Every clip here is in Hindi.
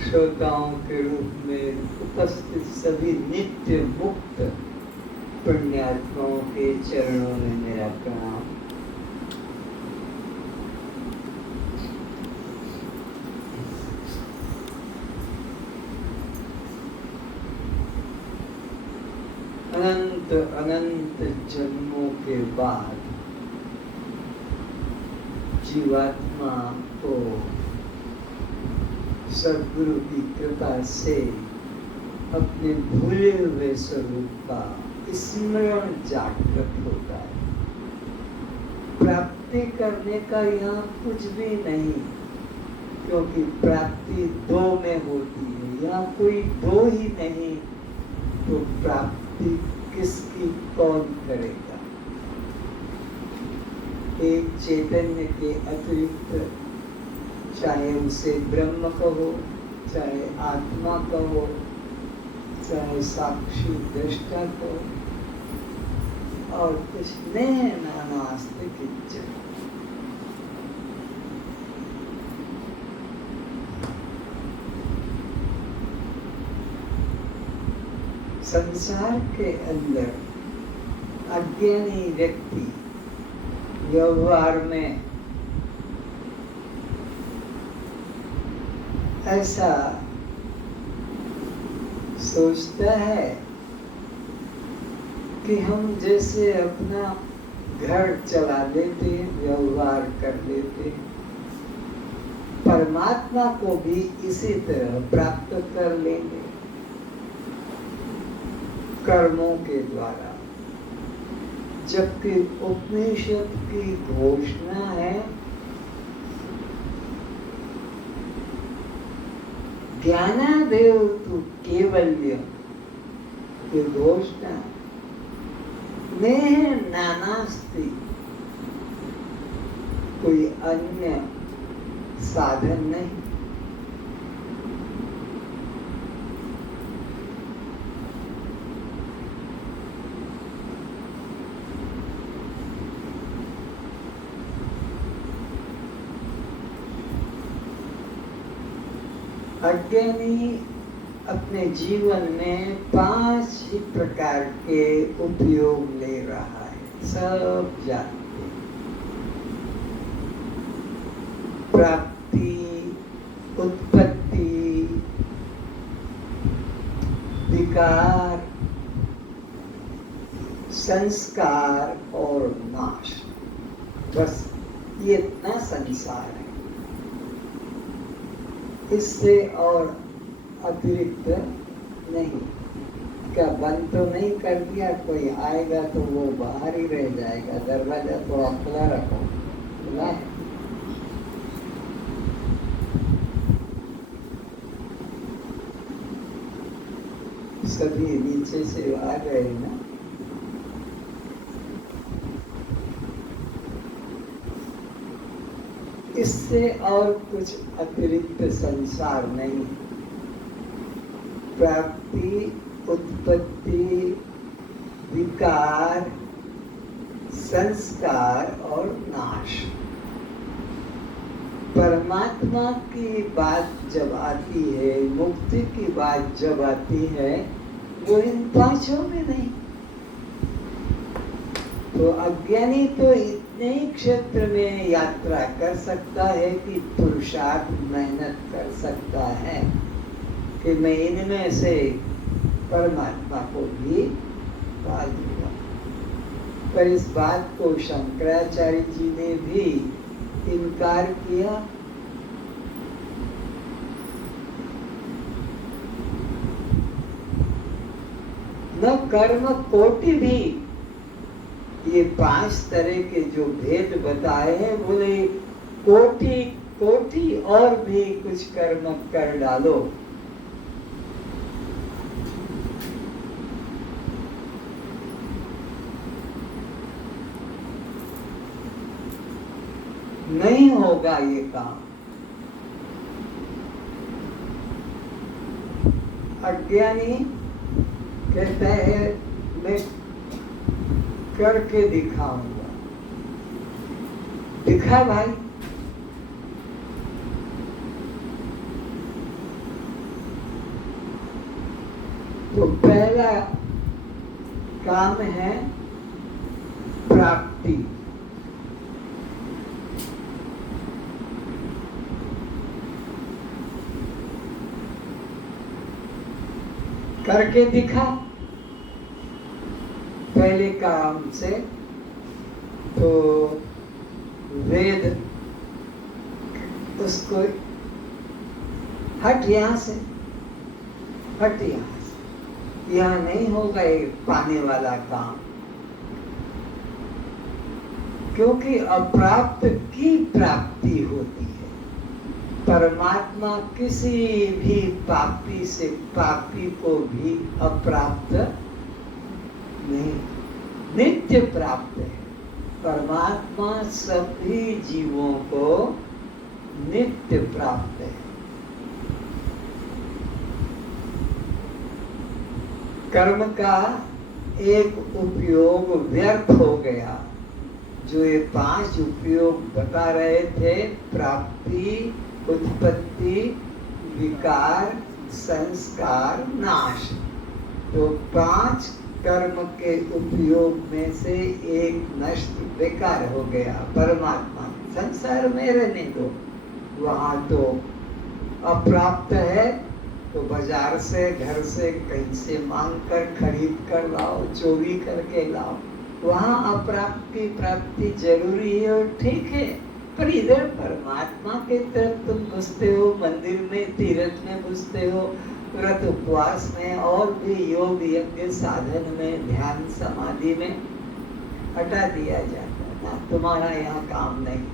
श्रोताओं के रूप में उपस्थित सभी नित्य मुक्त पुण्यात्माओं के चरणों में मेरा प्रणाम। अनंत अनंत जन्मों के बाद जीवात्मा को सद्गुरु की कृपा से अपने भूले हुए स्वरूप का स्मरण जागृत होता है। प्राप्ति करने का यहाँ कुछ भी नहीं, क्योंकि प्राप्ति दो में होती है, यहाँ कोई दो ही नहीं, तो प्राप्ति किसकी कौन करेगा। एक चैतन्य के अतिरिक्त, चाहे उसे ब्रह्म कहो, चाहे आत्मा कहो, चाहे साक्षी दृष्टा कहो, और कुछ नहीं नानास्ति किंचन। संसार के अंदर अज्ञानी व्यक्ति व्यवहार में ऐसा सोचता है कि हम जैसे अपना घर चला लेते, व्यवहार कर लेते, परमात्मा को भी इसी तरह प्राप्त कर लेंगे कर्मों के द्वारा। जबकि उपनिषद की घोषणा है ज्ञानादेव तु केवल्य की घोषणा नेह नानास्ति, कोई अन्य साधन नहीं। अज्ञानी अपने जीवन में 5 ही प्रकार के उपयोग ले रहा है, सब जानते हैं। प्राप्ति, उत्पत्ति, विकार, संस्कार और नाश, बस ये इतना संसार है। इससे और अतिरिक्त नहीं। क्या बंद तो नहीं कर दिया? कोई आएगा तो वो बाहर ही रह जाएगा, दरवाजा थोड़ा खुला रखो, खुला है। सभी नीचे से आ गए ना। इससे और कुछ अतिरिक्त संसार नहीं। प्राप्ति, उत्पत्ति, विकार, संस्कार और नाश। परमात्मा की बात जब आती है, मुक्ति की बात जब आती है, वो इन पांचों में नहीं। तो अज्ञानी तो इतने ही क्षेत्र में यात्रा कर सकता है कि पुरुषार्थ मेहनत कर सकता है कि मैं इनमें से परमात्मा को भी पा लूंगा। पर इस बात को शंकराचार्य जी ने भी इनकार किया। न कर्म कोटि भी, ये 5 तरह के जो भेद बताए हैं, बोले कोटि कोटि और भी कुछ कर्म कर डालो, नहीं होगा ये काम। अज्ञानी कहता है मैं करके दिखाऊंगा। दिखा भाई। तो पहला काम है प्राप्ति। करके दिखा पहले काम से। तो वेद उसको हट यहां से, हट यहां से, यहां नहीं होगा ये पाने वाला काम, क्योंकि अप्राप्त की प्राप्ति होती है। परमात्मा किसी भी पापी से पापी को भी अप्राप्त नहीं, नित्य प्राप्त है। परमात्मा सभी जीवों को नित्य प्राप्त है। कर्म का एक उपयोग व्यर्थ हो गया। जो ये 5 उपयोग बता रहे थे, प्राप्ति, उत्पत्ति, विकार, संस्कार, नाश, तो 5 कर्म के उपयोग में से एक नष्ट, बेकार हो गया। परमात्मा संसार में रहने दो, वहां तो अप्राप्त है, तो बाजार से, घर से, कहीं से मांग कर, खरीद कर लाओ, चोरी करके लाओ। वहां अप्राप्त की प्राप्ति जरूरी है और ठीक है, पर इधर परमात्मा के तरफ तुम घुसते हो, मंदिर में, तीर्थ में घुसते हो, व्रत उपवास में, और भी योग यज्ञ साधन में, ध्यान समाधि में, हटा दिया जाता है ना, तुम्हारा यहाँ काम नहीं।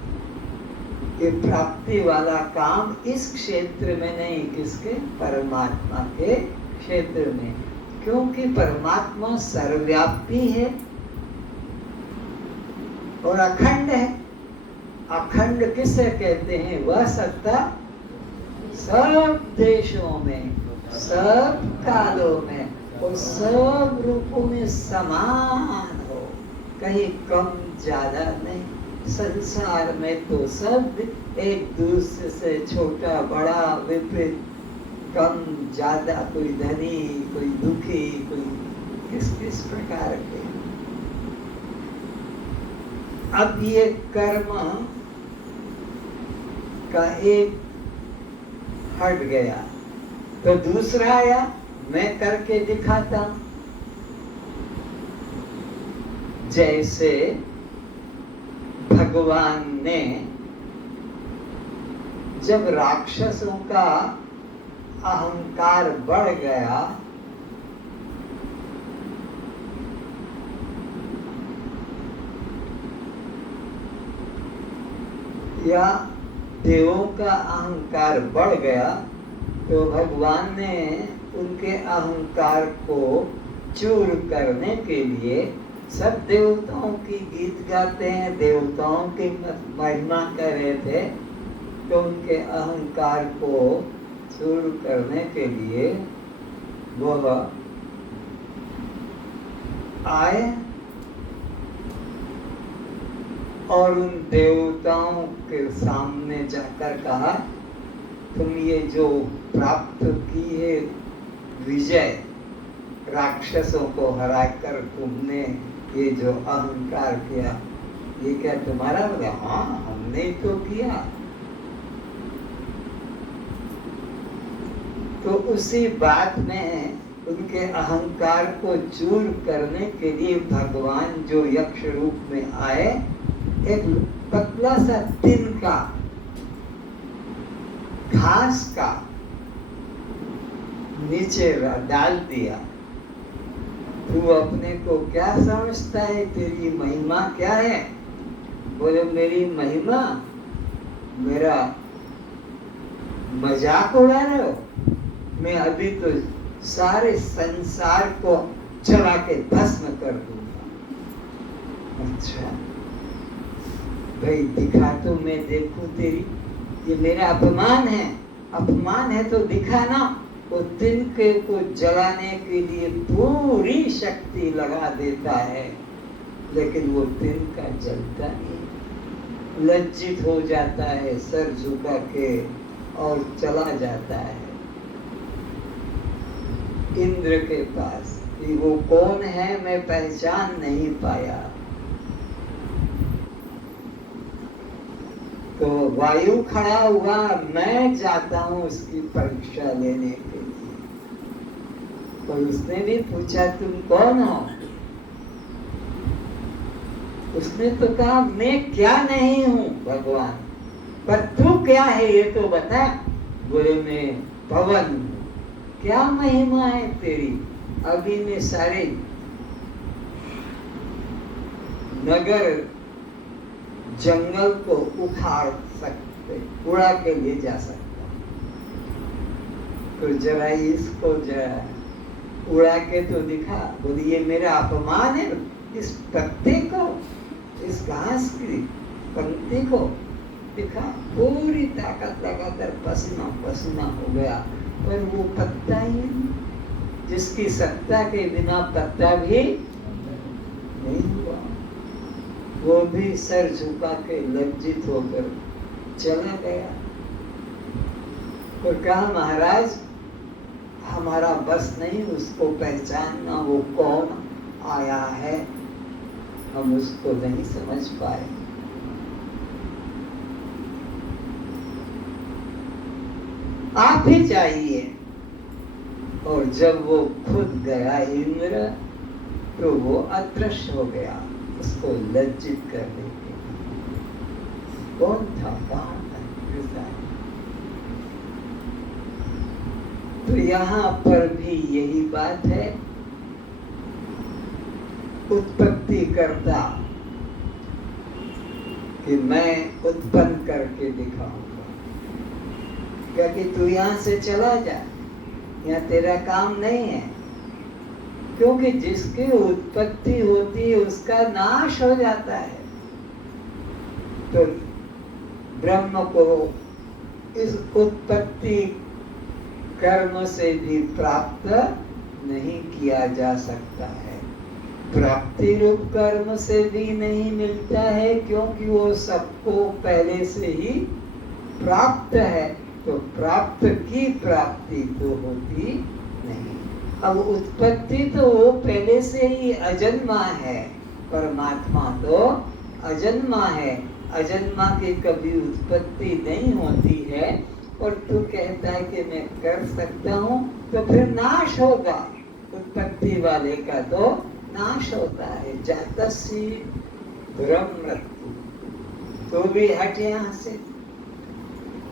ये प्राप्ति वाला काम इस क्षेत्र में नहीं, किसके? परमात्मा के क्षेत्र में, क्योंकि परमात्मा सर्वव्यापी है और अखंड है। अखंड किसे कहते हैं? वह सत्ता सब देशों में, सब कालों में और सब रूपों में समान हो, कहीं कम ज्यादा नहीं। संसार में तो सब एक दूसरे से छोटा बड़ा विपरीत, कम ज्यादा, कोई धनी, कोई दुखी, कोई किस किस प्रकार के। अब ये कर्म का एक हट गया, तो दूसरा आया, मैं करके दिखाता। जैसे भगवान ने जब राक्षसों का अहंकार बढ़ गया, या देवों का अहंकार बढ़ गया, तो भगवान ने उनके अहंकार को चूर करने के लिए, सब देवताओं की गीत गाते हैं, देवताओं की महिमा कर रहे थे, तो उनके अहंकार को चूर करने के लिए वह आए और उन देवताओं के सामने जाकर कहा, तुम ये जो प्राप्त की है विजय, राक्षसों को हराकर तुमने ये जो अहंकार किया, ये क्या तुम्हारा? बोला हाँ, हमने तो किया। तो उसी बात में उनके अहंकार को चूर करने के लिए भगवान जो यक्ष रूप में आए, एक पतला सा तिनका घास का नीचे डाल दिया। तू अपने को क्या समझता है? तेरी महिमा क्या है? बोले मेरी महिमा, मेरा मजाक उड़ा रहे हो? मैं अभी तो सारे संसार को जला के भस्म कर दूंगा। अच्छा भाई, दिखा तो मैं देखूं तेरी, ये मेरा अपमान है। अपमान है तो दिखा ना। वो तिनके को जलाने के लिए पूरी शक्ति लगा देता है, लेकिन वो तिनका जलता नहीं, लज्जित हो जाता है, सर झुका के और चला जाता है। इंद्र के पास कि वो कौन है, मैं पहचान नहीं पाया। तो वायु खड़ा हुआ, मैं जाता हूँ उसकी परीक्षा लेने के लिए। तो उसने भी पूछा तुम कौन हो? उसने तो कहा मैं क्या नहीं हूँ भगवान, पर तू क्या है ये तो बता। बोले मैं पवन हूँ। क्या महिमा है तेरी? अभी मैं सारे नगर जंगल को उखाड़ सकते, उड़ा के ले जा सकता। तो जरा इसको जरा उड़ा के तो दिखा। बोले ये मेरा अपमान है? इस पत्ते को, इस घास की पंक्ति को दिखा। पूरी ताकत लगाकर पसीना पसीना हो गया, पर वो पत्ता ही नहीं, जिसकी सत्ता के बिना पत्ता भी नहीं हुआ। वो भी सर झुका के लज्जित होकर चला गया और कहा महाराज हमारा बस नहीं उसको पहचानना, वो कौन आया है, हम उसको नहीं समझ पाए। आप ही जाइए। और जब वो खुद गया इंद्र, तो वो अदृश्य हो गया उसको लज्जित करने के लिए। कौन था, कहाँ था, किसका? तो यहाँ पर भी यही बात है, उत्पत्ति करता कि मैं उत्पन्न करके दिखाऊंगा। क्या कि तू यहाँ से चला जा, यहाँ तेरा काम नहीं है। क्योंकि जिसकी उत्पत्ति होती है उसका नाश हो जाता है। तो ब्रह्म को इस उत्पत्ति कर्म से भी प्राप्त नहीं किया जा सकता है। प्राप्ति रूप कर्म से भी नहीं मिलता है, क्योंकि वो सबको पहले से ही प्राप्त है। तो प्राप्त की प्राप्ति तो होती नहीं। अब उत्पत्ति तो वो पहले से ही अजन्मा है, परमात्मा तो अजन्मा है। अजन्मा की कभी उत्पत्ति नहीं होती है। और तू कहता है कि मैं कर सकता हूँ, तो फिर नाश होगा। उत्पत्ति वाले का तो नाश होता है। जातस्य ब्रह्म मृत्यु। तो भी हट यहाँ से।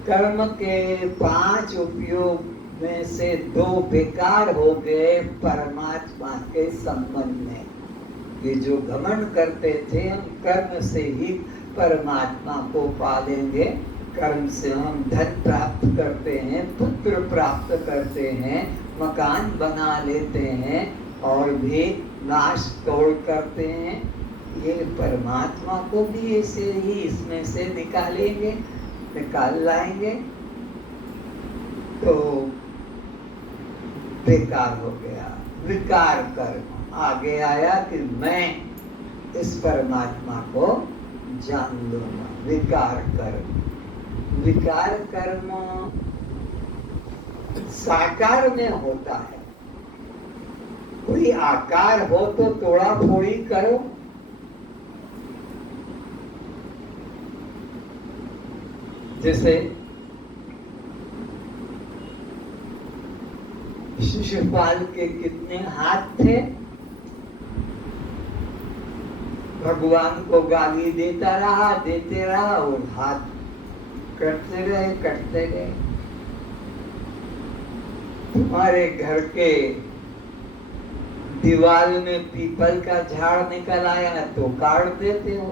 कर्म के 5 उपयोग में से 2 बेकार हो गए परमात्मा के संबंध में। ये जो घमंड करते थे हम कर्म से ही परमात्मा को पालेंगे, कर्म से हम धन प्राप्त करते हैं, पुत्र प्राप्त करते हैं, मकान बना लेते हैं और भी नाश तोड़ करते हैं, ये परमात्मा को भी ऐसे ही इसमें से निकालेंगे, निकाल लाएंगे, तो बेकार हो गया। विकार कर्म आगे आया कि मैं इस परमात्मा को जान लूंगा। विकार कर्म, विकार कर्म साकार में होता है। कोई आकार हो तो तोड़ा फोड़ी करो, जैसे शिशुपाल के कितने हाथ थे, भगवान को गाली देता रहा, देते रहा और हाथ कटते रहे। तुम्हारे घर के दीवार में पीपल का झाड़ निकल आया तो काट देते हो।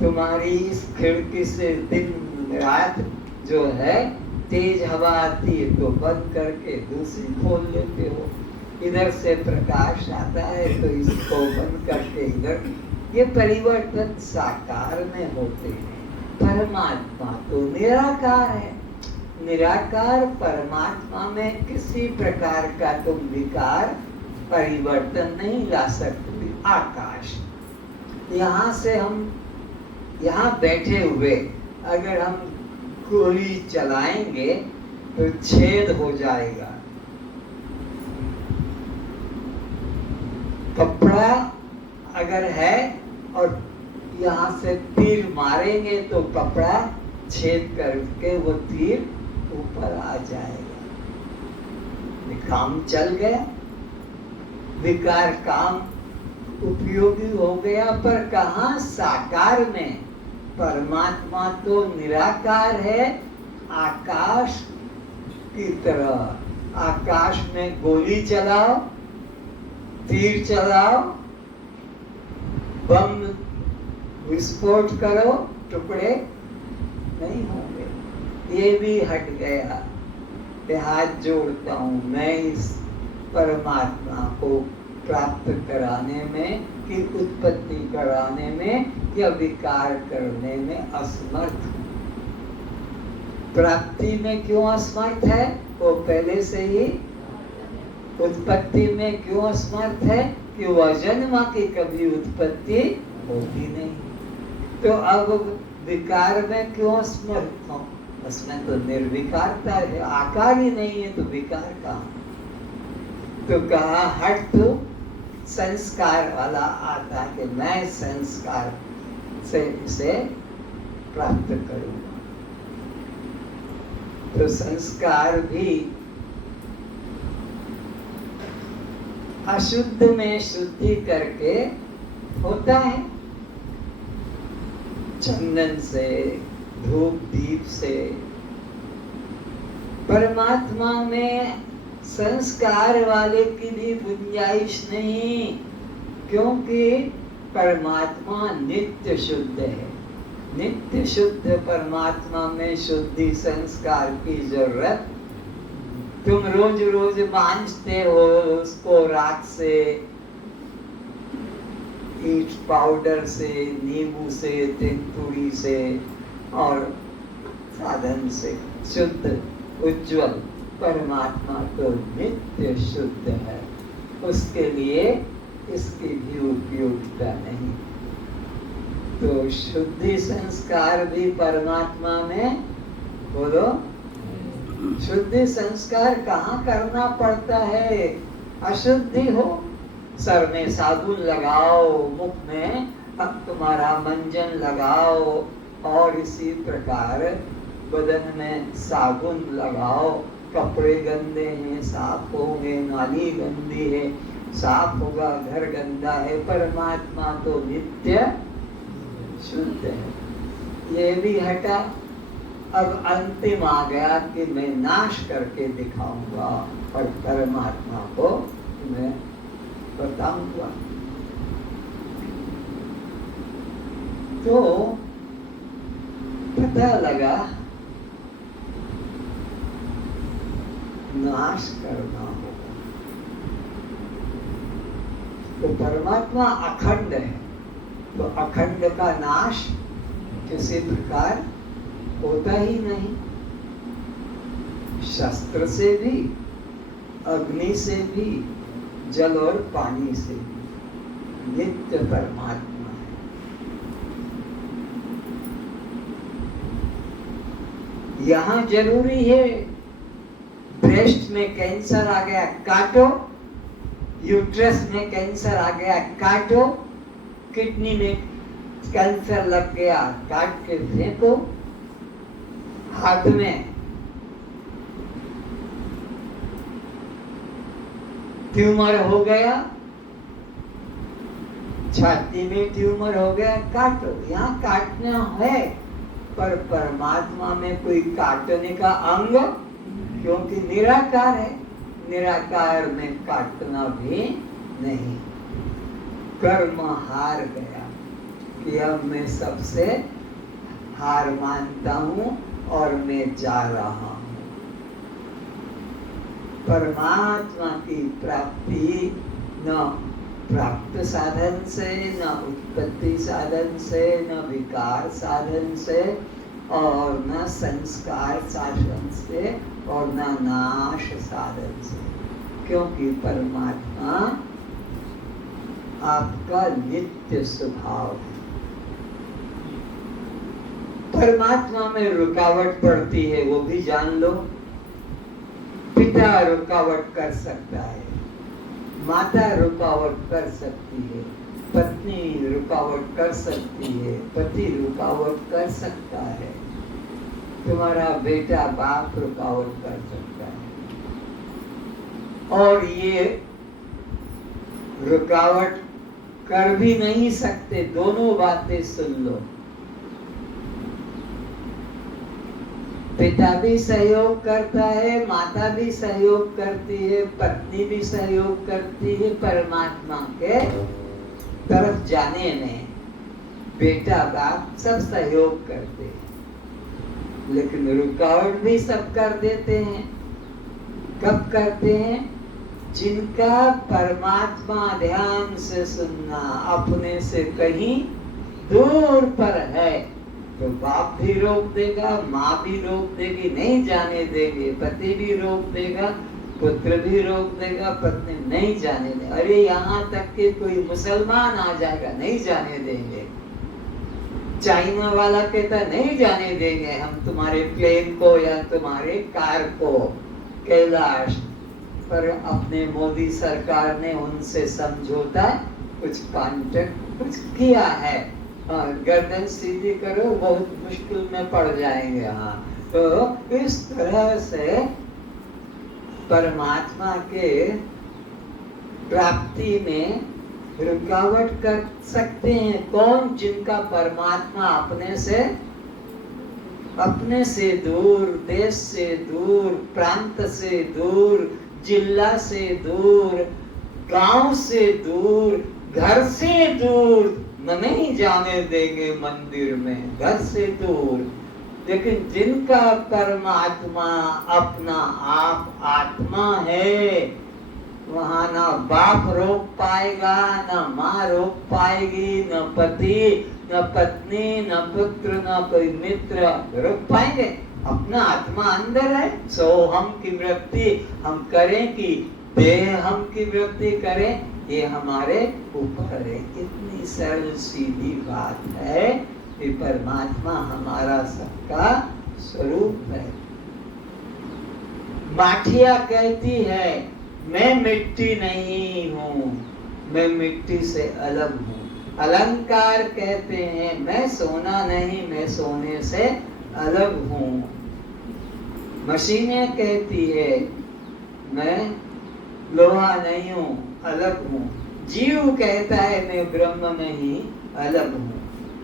तुम्हारी इस खिड़की से दिन रात जो है तेज हवा आती है तो बंद करके दूसरी खोल लेते हो। इधर से प्रकाश आता है तो इसको बंद करके इधर। ये परिवर्तन साकार में होते हैं। परमात्मा तो निराकार है। निराकार परमात्मा में किसी प्रकार का तुम विकार परिवर्तन नहीं ला सकते। आकाश, यहाँ से हम यहाँ बैठे हुए अगर हम गोली चलाएंगे तो छेद हो जाएगा। कपड़ा अगर है और यहाँ से तीर मारेंगे तो कपड़ा छेद करके वो तीर ऊपर आ जाएगा। काम चल गया, विकार काम उपयोगी हो गया, पर कहाँ साकार में? परमात्मा तो निराकार है, आकाश की तरह। आकाश में गोली चलाओ, तीर चलाओ, बम विस्फोट करो, टुकड़े नहीं होंगे। ये भी हट गया। हाथ जोड़ता हूँ मैं इस परमात्मा को प्राप्त कराने में कि उत्पत्ति कराने में या विकार करने में असमर्थ हूँ। प्राप्ति में क्यों असमर्थ है? वो पहले से ही। उत्पत्ति में क्यों असमर्थ है? कि वजन्मा की कभी उत्पत्ति होगी नहीं। तो अब विकार में क्यों असमर्थ हूँ? उसमें तो निर्विकारता है, आकार ही नहीं है तो विकार कहाँ? तो कहा हट तो संस्कार वाला आता कि मैं संस्कार से इसे प्राप्त करूंगा। तो संस्कार भी अशुद्ध में शुद्धि करके होता है, चंदन से, धूप दीप से। परमात्मा में संस्कार वाले की भी गुंजाइश नहीं, क्योंकि परमात्मा नित्य शुद्ध है। नित्य शुद्ध परमात्मा में शुद्धि संस्कार की जरूरत। तुम रोज रोज मांजते हो उसको राख से, ईट पाउडर से, नींबू से, तिंतुड़ी से और साधन से शुद्ध उज्जवल। परमात्मा तो नित्य शुद्ध है, उसके लिए इसकी भी उपयोगिता नहीं। तो शुद्धि संस्कार भी परमात्मा में, बोलो, शुद्धि संस्कार कहाँ करना पड़ता है? अशुद्धि हो, सर में साबुन लगाओ, मुख में अब तुम्हारा मंजन लगाओ, और इसी प्रकार बदन में साबुन लगाओ। कपड़े गंदे हैं, साफ होंगे, नाली गंदी है, साफ होगा, घर गंदा है। परमात्मा तो नित्य शुद्ध है। ये भी हटा। अब अंतिम आ गया कि मैं नाश करके दिखाऊंगा और परमात्मा को मैं बताऊंगा। तो पता लगा नाश करना होगा। तो परमात्मा अखंड है, तो अखंड का नाश किसी प्रकार होता ही नहीं। शस्त्र से भी, अग्नि से भी, जल और पानी से भी नित्य परमात्मा है। यहाँ जरूरी है, ब्रेस्ट में कैंसर आ गया काटो, यूट्रस में कैंसर आ गया काटो, किडनी में कैंसर लग गया काट के फेंको, हाथ में ट्यूमर हो गया, छाती में ट्यूमर हो गया काटो। यहाँ काटना है, पर परमात्मा में कोई काटने का अंग, क्योंकि निराकार है, निराकार में काटना भी नहीं। कर्म हार गया कि अब मैं सबसे हार मानता हूँ और मैं जा रहा हूँ। परमात्मा की प्राप्ति न प्राप्त साधन से, न उत्पत्ति साधन से, न विकार साधन से, और न संस्कार साधन से, और न नाश साधन से, क्योंकि परमात्मा आपका नित्य स्वभाव है। परमात्मा में रुकावट पड़ती है, वो भी जान लो। पिता रुकावट कर सकता है, माता रुकावट कर सकती है, पत्नी रुकावट कर सकती है, पति रुकावट कर सकता है, तुम्हारा बेटा बाप रुकावट कर सकता है। और ये रुकावट कर भी नहीं सकते, दोनों बातें सुन लो। पिता भी सहयोग करता है, माता भी सहयोग करती है, पत्नी भी सहयोग करती है परमात्मा के तरफ जाने में। बेटा बाप सब सहयोग करते हैं, लेकिन रुकावट भी सब कर देते हैं। कब करते हैं? जिनका परमात्मा ध्यान से सुनना अपने से कहीं दूर पर है, तो बाप भी रोक देगा, माँ भी रोक देगी, नहीं जाने देंगे, पति भी रोक देगा, पुत्र भी रोक देगा, पत्नी नहीं जाने देगा। अरे यहाँ तक कि कोई मुसलमान आ जाएगा, नहीं जाने देंगे। चाइना वाला कहता नहीं जाने देंगे हम तुम्हारे प्लेन को या तुम्हारे कार को कैलाश। पर अपने मोदी सरकार ने उनसे समझौता कुछ कॉन्ट्रैक्ट कुछ किया है। गर्दन सीधी करो, बहुत मुश्किल में पड़ जाएंगे। हाँ, तो इस तरह से परमात्मा के प्राप्ति में रुकावट कर सकते हैं कौन? जिनका परमात्मा अपने से दूर, देश से दूर, प्रांत से दूर, जिला से दूर, गांव से दूर, घर से दूर नहीं जाने देंगे मंदिर में, घर से दूर। लेकिन जिनका परमात्मा अपना आप आत्मा है, वहां ना बाप रोक पाएगा, ना माँ रोक पाएगी, न पति, न पत्नी, न पुत्र, न कोई मित्र रोक पाएंगे। अपना आत्मा अंदर है। सो हम की वृत्ति हम करें कि देह हम की वृत्ति करें, ये हमारे ऊपर है। कितनी सरल सीधी बात है कि परमात्मा हमारा सबका स्वरूप है। माठिया कहती है मैं मिट्टी नहीं हूँ, मैं मिट्टी से अलग हूँ। अलंकार कहते हैं मैं सोना नहीं, मैं सोने से अलग हूँ। मशीनें कहती है मैं लोहा नहीं हूँ, अलग हूँ। जीव कहता है मैं ब्रह्म नहीं, अलग हूँ।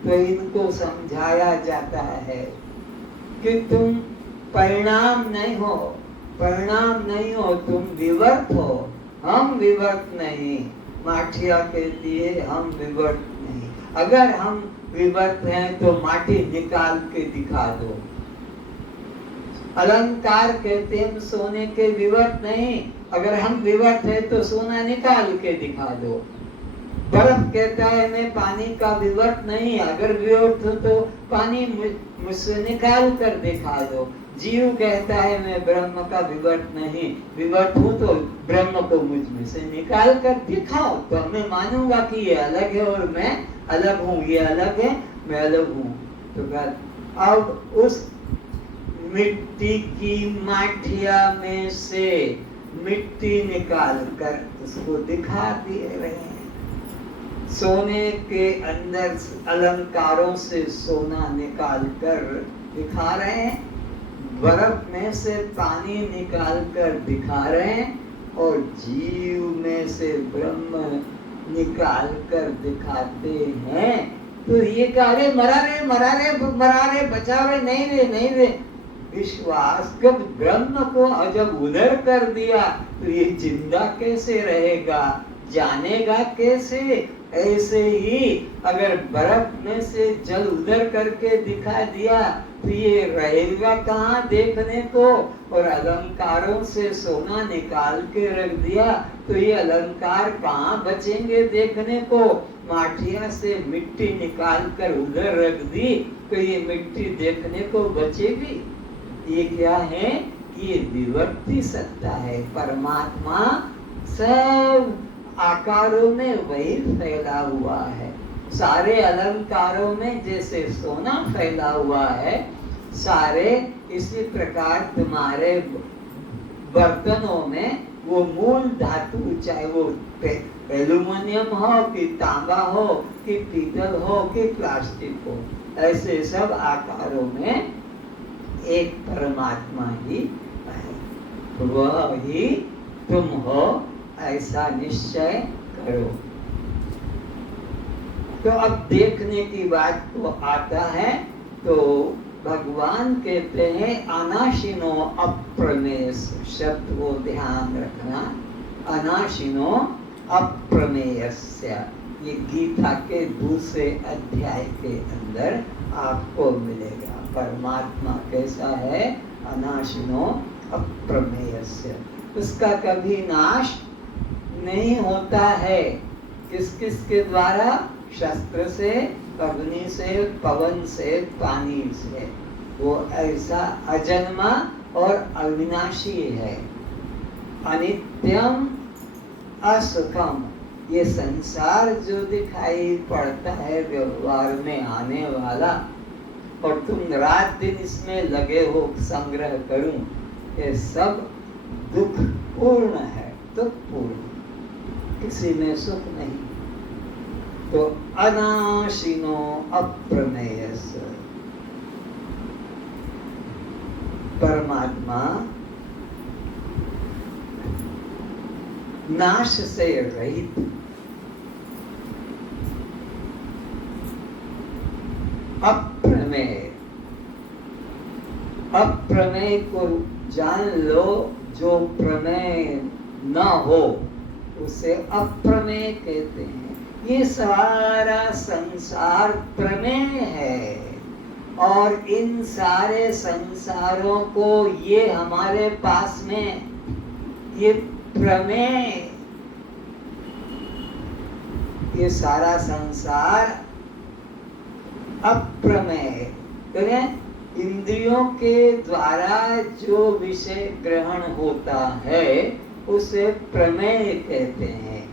तो इनको समझाया जाता है कि तुम परिणाम नहीं हो, परिणाम नहीं हो, तुम विवर्त हो, हम विवर्त नहीं। माठिया कहती है हम विवर्त नहीं। अगर हम विवर्त हैं तो माटी निकाल के दिखा दो। अलंकार कहते हैं सोने के विवर्त नहीं, अगर हम विवर्त है तो सोना निकाल के दिखा दो। बर्फ कहता है मैं पानी का विवर्त नहीं, अगर विवर्त हो तो पानी मुझसे निकाल कर दिखा दो। जीव कहता है मैं ब्रह्म का विवर्त नहीं, विवर्त हूँ तो ब्रह्म को मुझ में से निकाल कर दिखाओ, तो मैं मानूंगा कि ये अलग है और मैं अलग हूँ, ये अलग है मैं अलग हूँ। तो अब उस मिट्टी की माठिया में से मिट्टी निकाल कर उसको दिखा दे रहे हैं। सोने के अंदर अलंकारों से सोना निकाल कर दिखा रहे हैं, बर्फ में से पानी निकाल कर दिखा रहे हैं, और जीव में से ब्रह्म निकाल कर दिखाते हैं। तो ये कह रहे मरा रे बचा रहे, नहीं रे। विश्वास कब ब्रह्म को जब उधर कर दिया तो ये जिंदा कैसे रहेगा, जानेगा कैसे? ऐसे ही अगर बर्फ में से जल उधर करके दिखा दिया तो ये रहेगा कहाँ देखने को? और अलंकारों से सोना निकाल के रख दिया तो ये अलंकार कहाँ बचेंगे देखने को? माठिया से मिट्टी निकाल कर उधर रख दी तो ये मिट्टी देखने को बचेगी? ये क्या है कि ये विवर्ती सत्ता है। परमात्मा सब आकारों में वही फैला हुआ है। सारे अलंकारों में जैसे सोना फैला हुआ है, सारे इसी प्रकार तुम्हारे बर्तनों में वो मूल धातु, चाहे वो एल्यूमिनियम हो कि तांबा हो कि पीतल हो कि प्लास्टिक हो, ऐसे सब आकारों में एक परमात्मा ही है, वह ही तुम हो, ऐसा निश्चय करो। तो अब देखने की बात को आता है, तो भगवान कहते हैं अनाशिनो अप्रमेय, शब्द को ध्यान रखना, अनाशिनो अप्रमेयस्य, ये गीता के दूसरे अध्याय के अंदर आपको मिलेगा। परमात्मा कैसा है? अनाशिनो अप्रमेयस्य, उसका कभी नाश नहीं होता है। किस किस के द्वारा? शस्त्र से, अग्नि से, पवन से, पानी से। वो ऐसा अजन्मा और अविनाशी है। अनित्यम असुखम, ये संसार जो दिखाई पड़ता है व्यवहार में आने वाला, और तुम रात दिन इसमें लगे हो संग्रह करूं, ये सब दुख पूर्ण है, दुख पूर्ण, किसी में सुख नहीं। तो अनाशिनो अप्रमेयस, परमात्मा नाश से रहित, अप्रमेय। अप्रमेय को जान लो, जो प्रमेय न हो उसे अप्रमेय कहते हैं। ये सारा संसार प्रमेय है, और इन सारे संसारों को ये हमारे पास में ये प्रमेय, ये सारा संसार अप्रमेय। इंद्रियों के द्वारा जो विषय ग्रहण होता है उसे प्रमेय कहते हैं।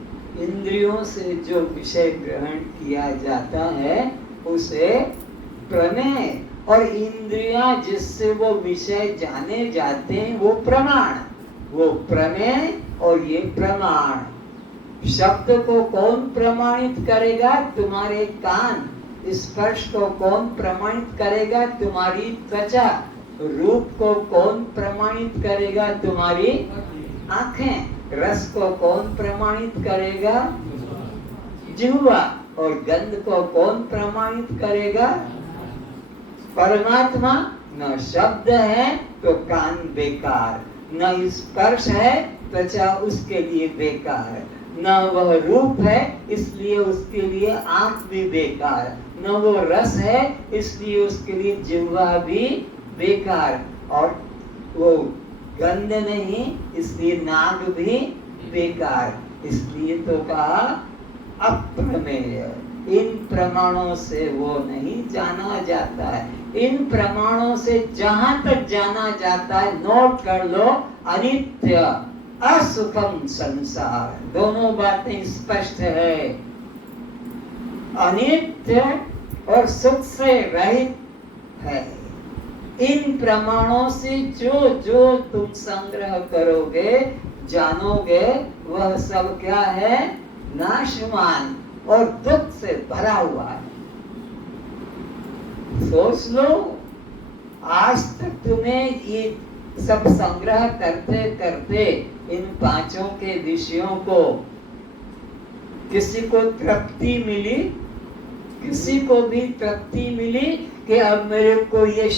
इंद्रियों से जो विषय ग्रहण किया जाता है उसे प्रमेय, और इंद्रियां जिससे वो विषय जाने जाते हैं वो प्रमाण, वो प्रमेय और ये प्रमाण। शब्द को कौन प्रमाणित करेगा? तुम्हारे कान। स्पर्श को कौन प्रमाणित करेगा? तुम्हारी त्वचा। रूप को कौन प्रमाणित करेगा? तुम्हारी आंखें। रस को कौन प्रमाणित करेगा? जिह्वा। और गंध को कौन प्रमाणित करेगा? परमात्मा। न शब्द है तो कान बेकार, न स्पर्श है त्वचा उसके लिए बेकार, न वह रूप है इसलिए उसके लिए आंख भी बेकार, न वो रस है इसलिए उसके लिए जिह्वा भी बेकार, और वो गंध नहीं इसलिए नाक भी बेकार। इसलिए तो कहा अप्रमेय। इन प्रमाणों से वो नहीं जाना जाता है। इन प्रमाणों से जहां तक जाना जाता है, नोट कर लो, अनित्य असुखम संसार, दोनों बातें स्पष्ट है। अनित्य और सुख से रहित है। इन प्रमाणों से जो जो तुम संग्रह करोगे, जानोगे, वह सब क्या है? नाशवान और दुख से भरा हुआ है। सोच लो, आज तक तुम्हें ये सब संग्रह करते करते इन पांचों के विषयों को, किसी को तृप्ति मिली? किसी को भी तृप्ति मिली कि अब मेरे को ये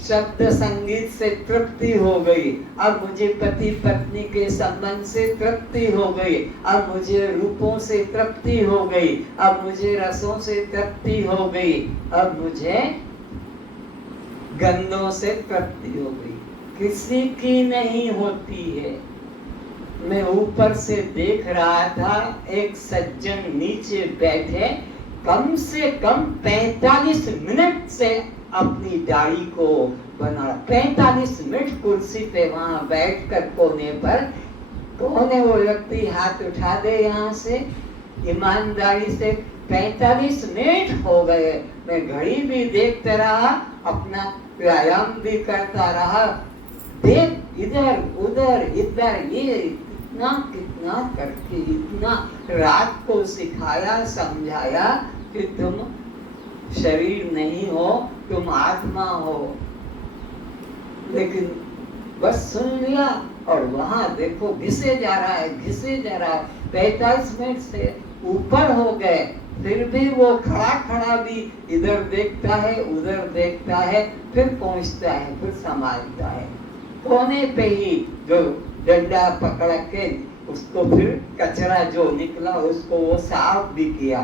शब्द संगीत से तृप्ति हो गई, अब मुझे पति पत्नी के संबंध से तृप्ति हो गई, अब मुझे रूपों से तृप्ति हो गई, अब मुझे रसों से तृप्ति हो गई, अब मुझे गंधों से तृप्ति हो गई? किसी की नहीं होती है। मैं ऊपर से देख रहा था, एक सज्जन नीचे बैठे कम से कम 45 मिनट से अपनी दाढ़ी को बना, 45 मिनट कुर्सी पे वहां बैठकर कोने पर। कौन है वो व्यक्ति? हाथ उठा दे यहाँ से। ईमानदारी से 45 मिनट हो गए। मैं घड़ी भी देखता रहा, अपना व्यायाम भी करता रहा, देख इधर उधर इधर, ये कितना कितना करके इतना रात को सिखाया समझाया कि तुम शरीर नहीं हो, तुम आत्मा हो, लेकिन बस सुन लिया और वहां देखो घिसे जा रहा है, घिसे जा रहा है। 45 मिनट से ऊपर हो गए, फिर भी वो खड़ा खड़ा भी इधर देखता है उधर देखता है, फिर पहुंचता है, फिर संभालता है। कोने पे ही जो डंडा पकड़ के उसको फिर कचरा जो निकला उसको वो साफ भी किया।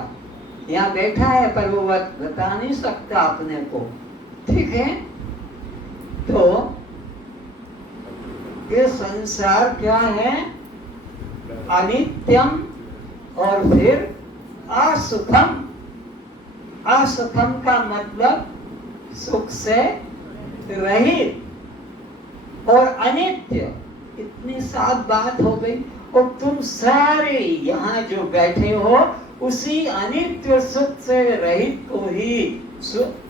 यहाँ बैठा है पर वो बता नहीं सकता अपने को, ठीक है। तो ये संसार क्या है? अनित्यम और फिर असुखम। असुखम का मतलब सुख से रहित, और अनित्य। इतनी साफ बात हो गई। और तुम सारे यहाँ जो बैठे हो उसी अनित्य सुख से रहित को ही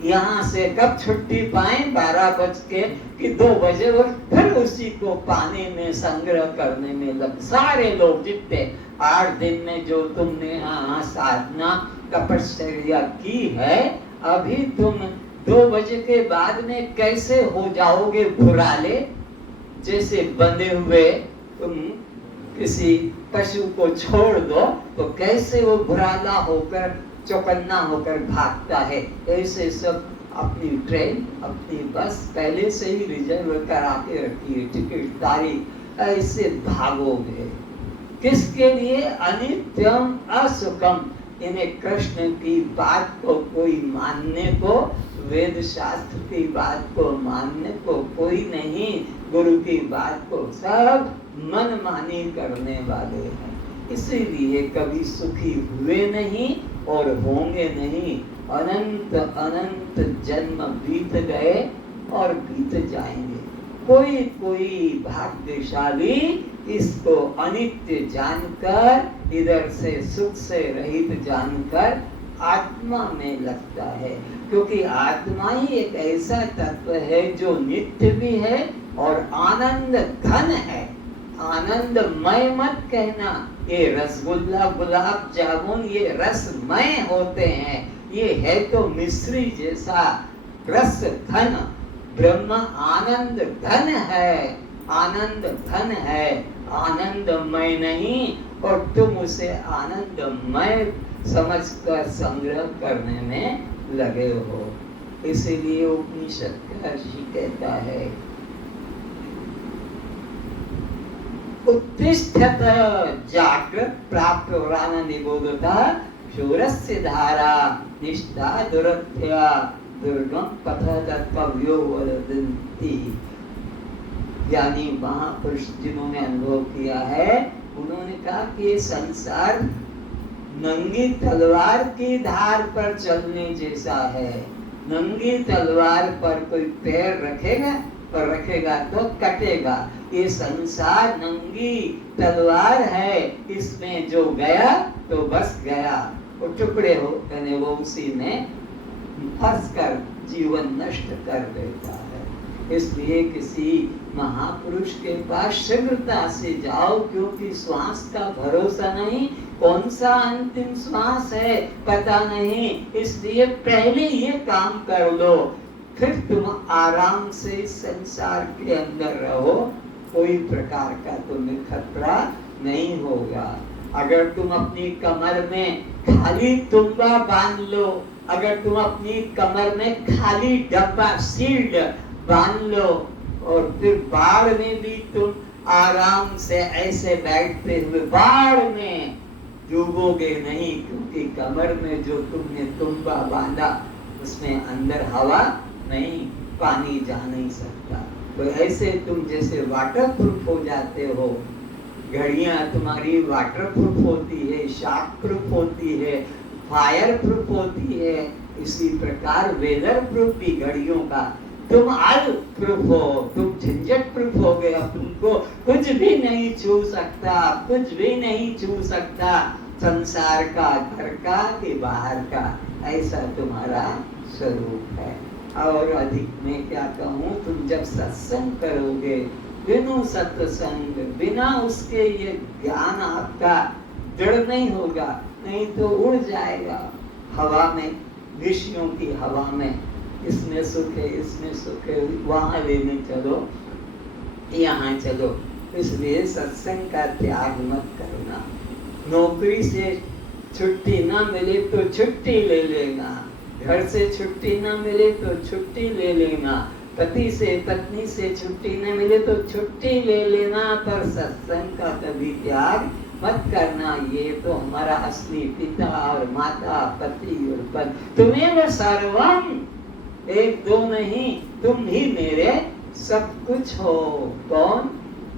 यहाँ से कब छुट्टी पाए? 12 बज के कि 2 बजे, और फिर उसी को पाने में संग्रह करने में लग सारे लोग जितने 8 दिन में जो तुमने यहाँ साधना तपस्या की है, अभी तुम 2 बजे के बाद में कैसे हो जाओगे भुराले? जैसे बंधे हुए तुम किसी पशु को छोड़ दो तो कैसे वो भुराला होकर चौकन्ना होकर भागता है, ऐसे सब अपनी ट्रेन अपनी बस पहले से ही रिजर्व करा के रखी है, टिकट तारीख, ऐसे भागोगे। किसके लिए? अनित्यम असुखम। इन्हें कृष्ण की बात को कोई मानने को, वेद शास्त्र की बात को मानने को कोई नहीं, गुरु की बात को सब मनमानी करने वाले हैं। इसीलिए कभी सुखी हुए नहीं और होंगे नहीं। अनंत अनंत जन्म बीत गए और बीत जाएंगे। कोई कोई भाग्यशाली इसको अनित्य जानकर, इधर से सुख से रहित जानकर आत्मा में लगता है, क्योंकि आत्मा ही एक ऐसा तत्व है जो नित्य भी है और आनंद घन है। आनंदमय मत कहना, ये रसगुल्ला गुलाब जामुन ये रसमय होते हैं, ये है तो मिश्री जैसा रस घन। ब्रह्म आनंद घन है, आनंद घन है, आनंदमय नहीं। और तुम उसे आनंदमय समझकर संग्रह करने में लगे हो। इसीलिए उपनिषद कहता है उत्तिष्ठत जागृत प्राप्त वरान निबोधता शूरस्य धारा निष्ठा दुरथ्या दुर्गम पथ तत्व्यो वदन्ति। यानी महापुरुष जिन्होंने अनुभव किया है उन्होंने कहा कि ये संसार नंगी तलवार की धार पर चलने जैसा है। नंगी तलवार पर कोई पैर रखेगा और रखेगा तो कटेगा। ये संसार नंगी तलवार है, इसमें जो गया तो बस गया, वो टुकड़े हो यानी वो उसी में फंस कर जीवन नष्ट कर देता है। इसलिए किसी महापुरुष के पास शीघ्रता से जाओ, क्योंकि श्वास का भरोसा नहीं, कौन सा अंतिम श्वास है पता नहीं। इसलिए पहले ये काम कर लो, फिर तुम आराम से संसार के अंदर रहो, कोई प्रकार का तुम्हें खतरा नहीं होगा। अगर तुम अपनी कमर में खाली तुम्बा बांध लो, अगर तुम अपनी कमर में खाली डब्बा सील्ड बांध लो और फिर बाढ़ में भी तुम आराम से ऐसे बैठते हुए बाढ़ में डूबोगे नहीं, क्योंकि कमर में जो तुमने तुम्बा बांधा उसमें अंदर हवा नहीं, पानी जा नहीं सकता। तो ऐसे तुम जैसे वाटर प्रूफ हो जाते हो, घड़ियां तुम्हारी वाटर प्रूफ होती है, शॉक प्रूफ होती है, फायर प्रूफ होती है, इसी प्रकार वेदर प्रूफ भी घड़ियों का तुम ऑल प्रूफ हो, तुम झंझट प्रूफ हो गए। तुमको कुछ भी नहीं छू सकता, कुछ भी नहीं छू सकता, संसार का, घर का कि बाहर का, ऐसा तुम्हारा स्वरूप है। और अधिक में क्या कहूँ, तुम जब सत्संग करोगे बिनु सत्संग, बिना उसके ये ज्ञान आपका दृढ़ नहीं होगा, नहीं तो उड़ जाएगा हवा में, विषयों की हवा में। इसमें सुख है, इसमें सुख है, वहां लेने चलो, यहाँ चलो। इसलिए सत्संग का त्याग मत करना। नौकरी से छुट्टी ना मिले तो छुट्टी ले लेना, घर से छुट्टी ना मिले तो छुट्टी ले लेना, पति से पत्नी से छुट्टी न मिले तो छुट्टी ले लेना, पर सत्संग का कभी त्याग मत करना। ये तो हमारा असली पिता और माता, पति और पत्नी, तुम्हें सर्वम, एक दो नहीं, तुम ही मेरे सब कुछ हो। कौन?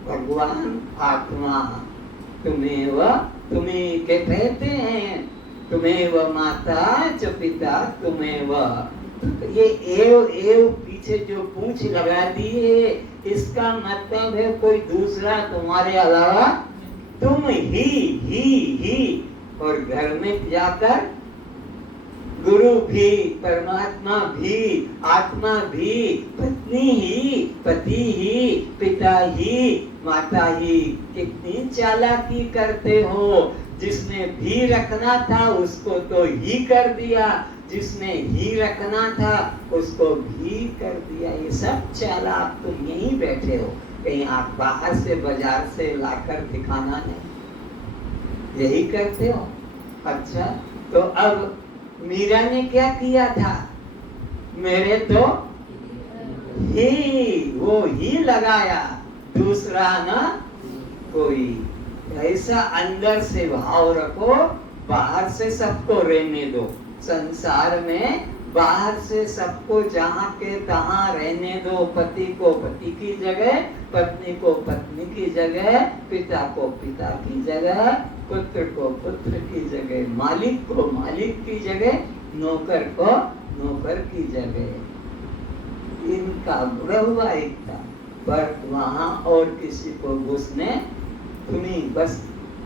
भगवान आत्मा। तुम्हें के कहते हैं, तुम्हें वह माता च पिता, तुम्हें वह। ये एव पीछे जो पूंछ लगा दी है, इसका मतलब है कोई दूसरा तुम्हारे अलावा तुम ही। और घर में जाकर गुरु भी, परमात्मा भी, आत्मा भी, पत्नी ही, पति ही, पिता ही, माता ही। कितनी चालाकी करते हो। जिसने भी रखना था उसको तो ही कर दिया, जिसने ही रखना था उसको भी कर दिया। ये सब चालाक तुम यहीं बैठे हो, कहीं आप बाहर से बाजार से लाकर दिखाना नहीं, यही करते हो। अच्छा, तो अब मीरा ने क्या किया था? मेरे तो ही, वो ही लगाया, दूसरा ना कोई। ऐसा अंदर से भाव रखो, बाहर से सबको रहने दो। संसार में बाहर से सबको जहाँ के तहाँ रहने दो। पति को पति की जगह, पत्नी को पत्नी की जगह, पिता को पिता की जगह, पुत्र को पुत्र की जगह, मालिक को मालिक की जगह, नौकर को नौकर की जगह। इनका बुरा हुआ एकता, पर वहाँ और किसी को घुसने तुम्हें बस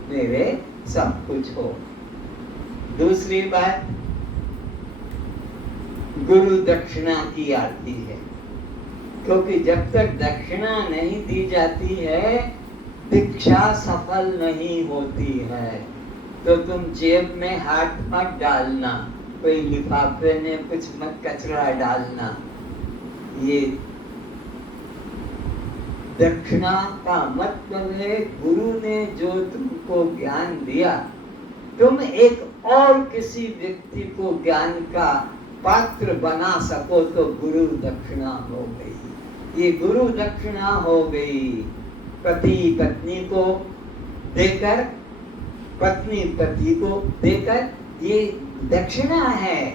मेरे सब कुछ हो। दूसरी बात, गुरु दक्षिणा की आरती है, क्योंकि जब तक दक्षिणा नहीं दी जाती है दीक्षा सफल नहीं होती है। तो तुम जेब में हाथ मत डालना, कोई लिफाफे में कुछ मत कचरा डालना। ये दक्षिणा का मतलब है गुरु ने जो तुमको ज्ञान दिया, तुम एक और किसी व्यक्ति को ज्ञान का पात्र बना सको तो गुरु दक्षिणा हो गई। ये गुरु दक्षिणा हो गई। पति पत्नी को देकर, पत्नी पति को देकर, ये दक्षिणा है।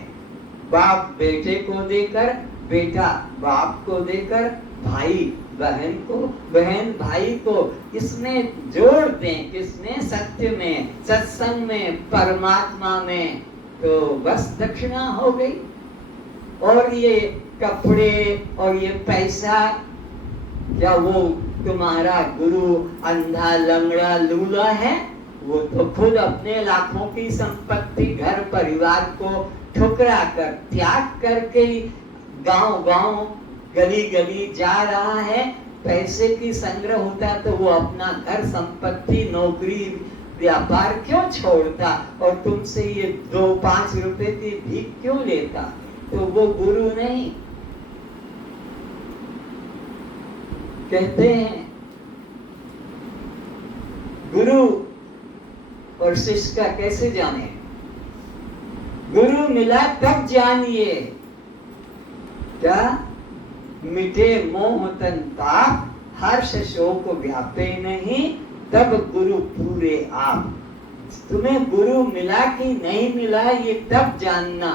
बाप बेटे को देकर, बेटा बाप को देकर, भाई बहन को, बहन भाई को, इसमें जोड़ दें। किसमें? सत्य में, सत्संग में, परमात्मा में, तो बस दक्षिणा हो गई। और ये कपड़े और ये पैसा, क्या वो तुम्हारा गुरु अंधा लंगड़ा लूला है? वो तो खुद अपने लाखों की संपत्ति, घर परिवार को ठुकरा कर, त्याग करके गांव गांव, गली गली जा रहा है। पैसे की संग्रह होता तो वो अपना घर, संपत्ति, नौकरी, व्यापार क्यों छोड़ता और तुमसे ये 2-5 रुपए की भीख क्यों लेता? तो वो गुरु नहीं। कहते हैं गुरु और शिष्य का कैसे जाने? गुरु मिला तब जानिए। क्या? मिटे मोह तन पाप, हर्ष शोक व्यापे नहीं, तब गुरु पूरे आप। तुम्हें गुरु मिला कि नहीं मिला ये तब जानना।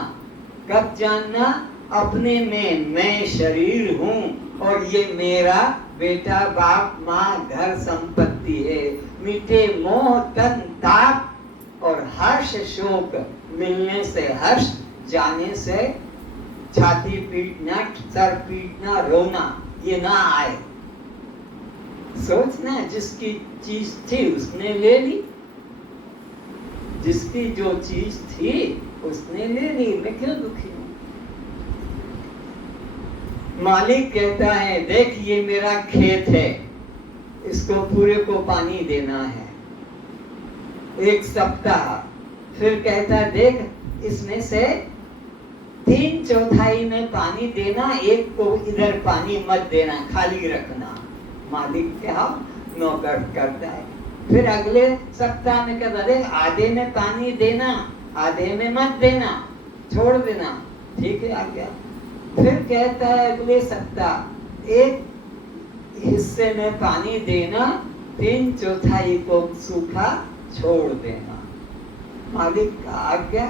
कब जानना? अपने में मैं शरीर हूँ और ये मेरा बेटा बाप माँ घर संपत्ति है। मिटे मोह तन ताप और हर्ष शोक, मिलने से हर्ष, जाने से छाती पीटना, सर पीटना, रोना, ये ना आए। सोचना, जिसकी चीज थी उसने ले ली, जिसकी जो चीज थी उसने ले ली, मैं क्यों दुखी हूं? मालिक कहता है देख ये मेरा खेत है, इसको पूरे को पानी देना है 1 सप्ताह। फिर कहता है देख इसमें से 3/4 में पानी देना, 1 को इधर पानी मत देना, खाली रखना। मालिक क्या नौकर करता है। फिर अगले सप्ताह में कहता है आधे में पानी देना, आधे में मत देना, छोड़ देना। ठीक है आ गया। फिर कहता है अगले सप्ताह 1 हिस्से में पानी देना, 3/4 को सूखा छोड़ देना। मालिक का आज्ञा।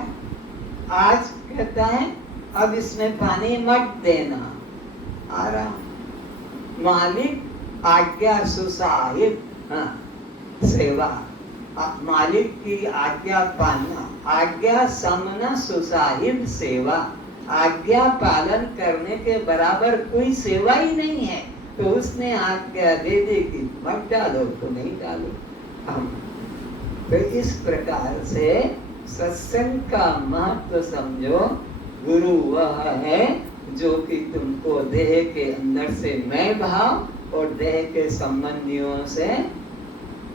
आज कहता है अब इसमें पानी मत देना। आ रहा मालिक आज्ञा सुसाहिब। हाँ, सेवा मालिक की आज्ञा पालना, आज्ञा समना सुसाहिब सेवा। आज्ञा पालन करने के बराबर कोई सेवा ही नहीं है। तो उसने आज्ञा दे दी कि मत डालो तो नहीं डालो। हम तो इस प्रकार से सत्संग का महत्व समझो। गुरु वह है जो कि तुमको देह के अंदर से मैं भाव और देह के संबंधियों से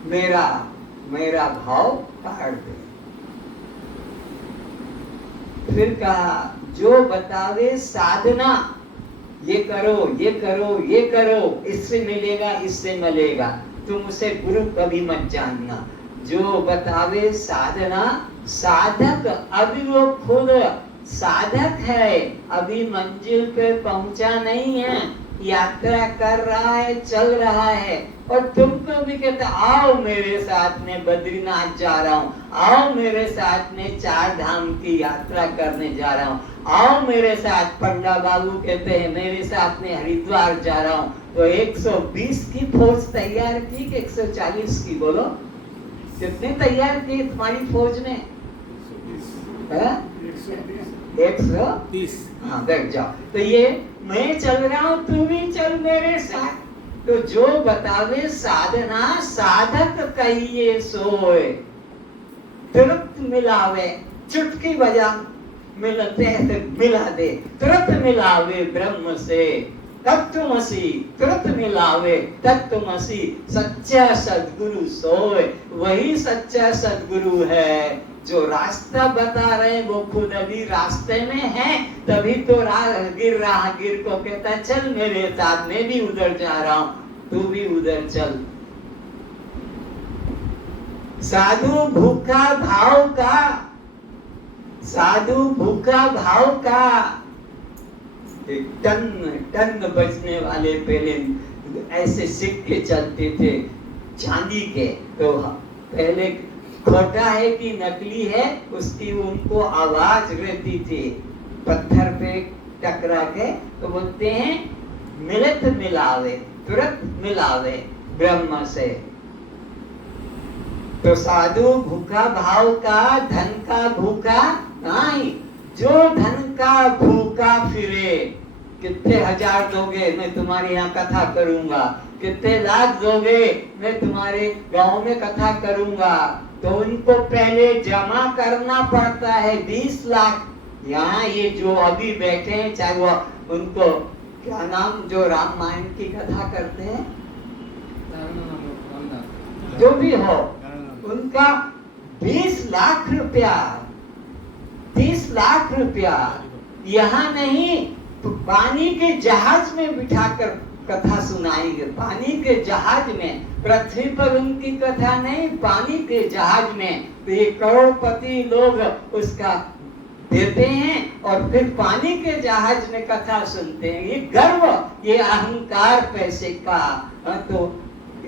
मेरा भाव काट दे। फिर कहा जो बतावे साधना, ये करो ये करो ये करो, इससे मिलेगा इससे मिलेगा, तुम उसे गुरु कभी मत जानना। जो बतावे साधना, साधक अभी वो खुद साधक है, अभी मंजिल पे पहुंचा नहीं है, यात्रा कर रहा है, चल रहा है। और तुमको भी कहता आओ मेरे साथ में बद्रीनाथ जा रहा हूँ, आओ मेरे साथ में 4 धाम की यात्रा करने जा रहा हूँ, आओ मेरे साथ। पंडा बाबू कहते हैं मेरे साथ में हरिद्वार जा रहा हूँ। तो 120 की फौज तैयार की कि 140 की? बोलो कितने तैयार किए तुम्हारी फौज ने? 130। हाँ बैठ जाओ। तो ये मैं चल रहा हूँ, तू भी चल मेरे साथ। तो जो बतावे साधना, साधक कहिए सोए, तुरंत मिलावे, चुटकी बजा मिलते हैं मिला दे, तुरंत मिलावे ब्रह्म से तत्वमसी, तुरंत मिलावे तत्वमसी। सच्चा सद्गुरु सोए, वही सच्चा सद्गुरु है जो रास्ता बता रहे। वो खुद अभी रास्ते में है, तभी तो राहगीर को कहता चल मेरे साथ, मैं भी उधर जा रहा हूँ, तू भी उधर चल। साधु भूखा भाव का, साधु भूखा भाव का। टन टन बजने वाले पहले ऐसे सिक्के चलते थे चांदी के, तो पहले खोटा है कि नकली है उसकी उनको आवाज रहती थी पत्थर पे टकरा के। तो बोलते हैं मिलत मिलावे, तुरंत मिलावे ब्रह्म से। तो साधु भूखा भाव का, धन का भूखा नहीं। जो धन का भूखा फिरे, कितने 1000 दोगे मैं तुम्हारे यहाँ कथा करूंगा, कितने लाख दोगे मैं तुम्हारे गांव में कथा करूंगा। तो उनको पहले जमा करना पड़ता है 20 लाख। यहाँ ये जो अभी बैठे हैं, चाहे वो उनको क्या नाम, जो रामायण की कथा करते हैं, जो भी हो, उनका 20 लाख रुपया, 30 लाख रुपया यहाँ नहीं तो पानी के जहाज में बिठाकर कथा सुनाएंगे। पानी के जहाज में, पृथ्वी पर उनकी कथा नहीं, पानी के जहाज में। तो ये करोड़पति लोग उसका देते हैं और फिर पानी के जहाज में कथा सुनते हैं। ये गर्व, ये अहंकार पैसे का। तो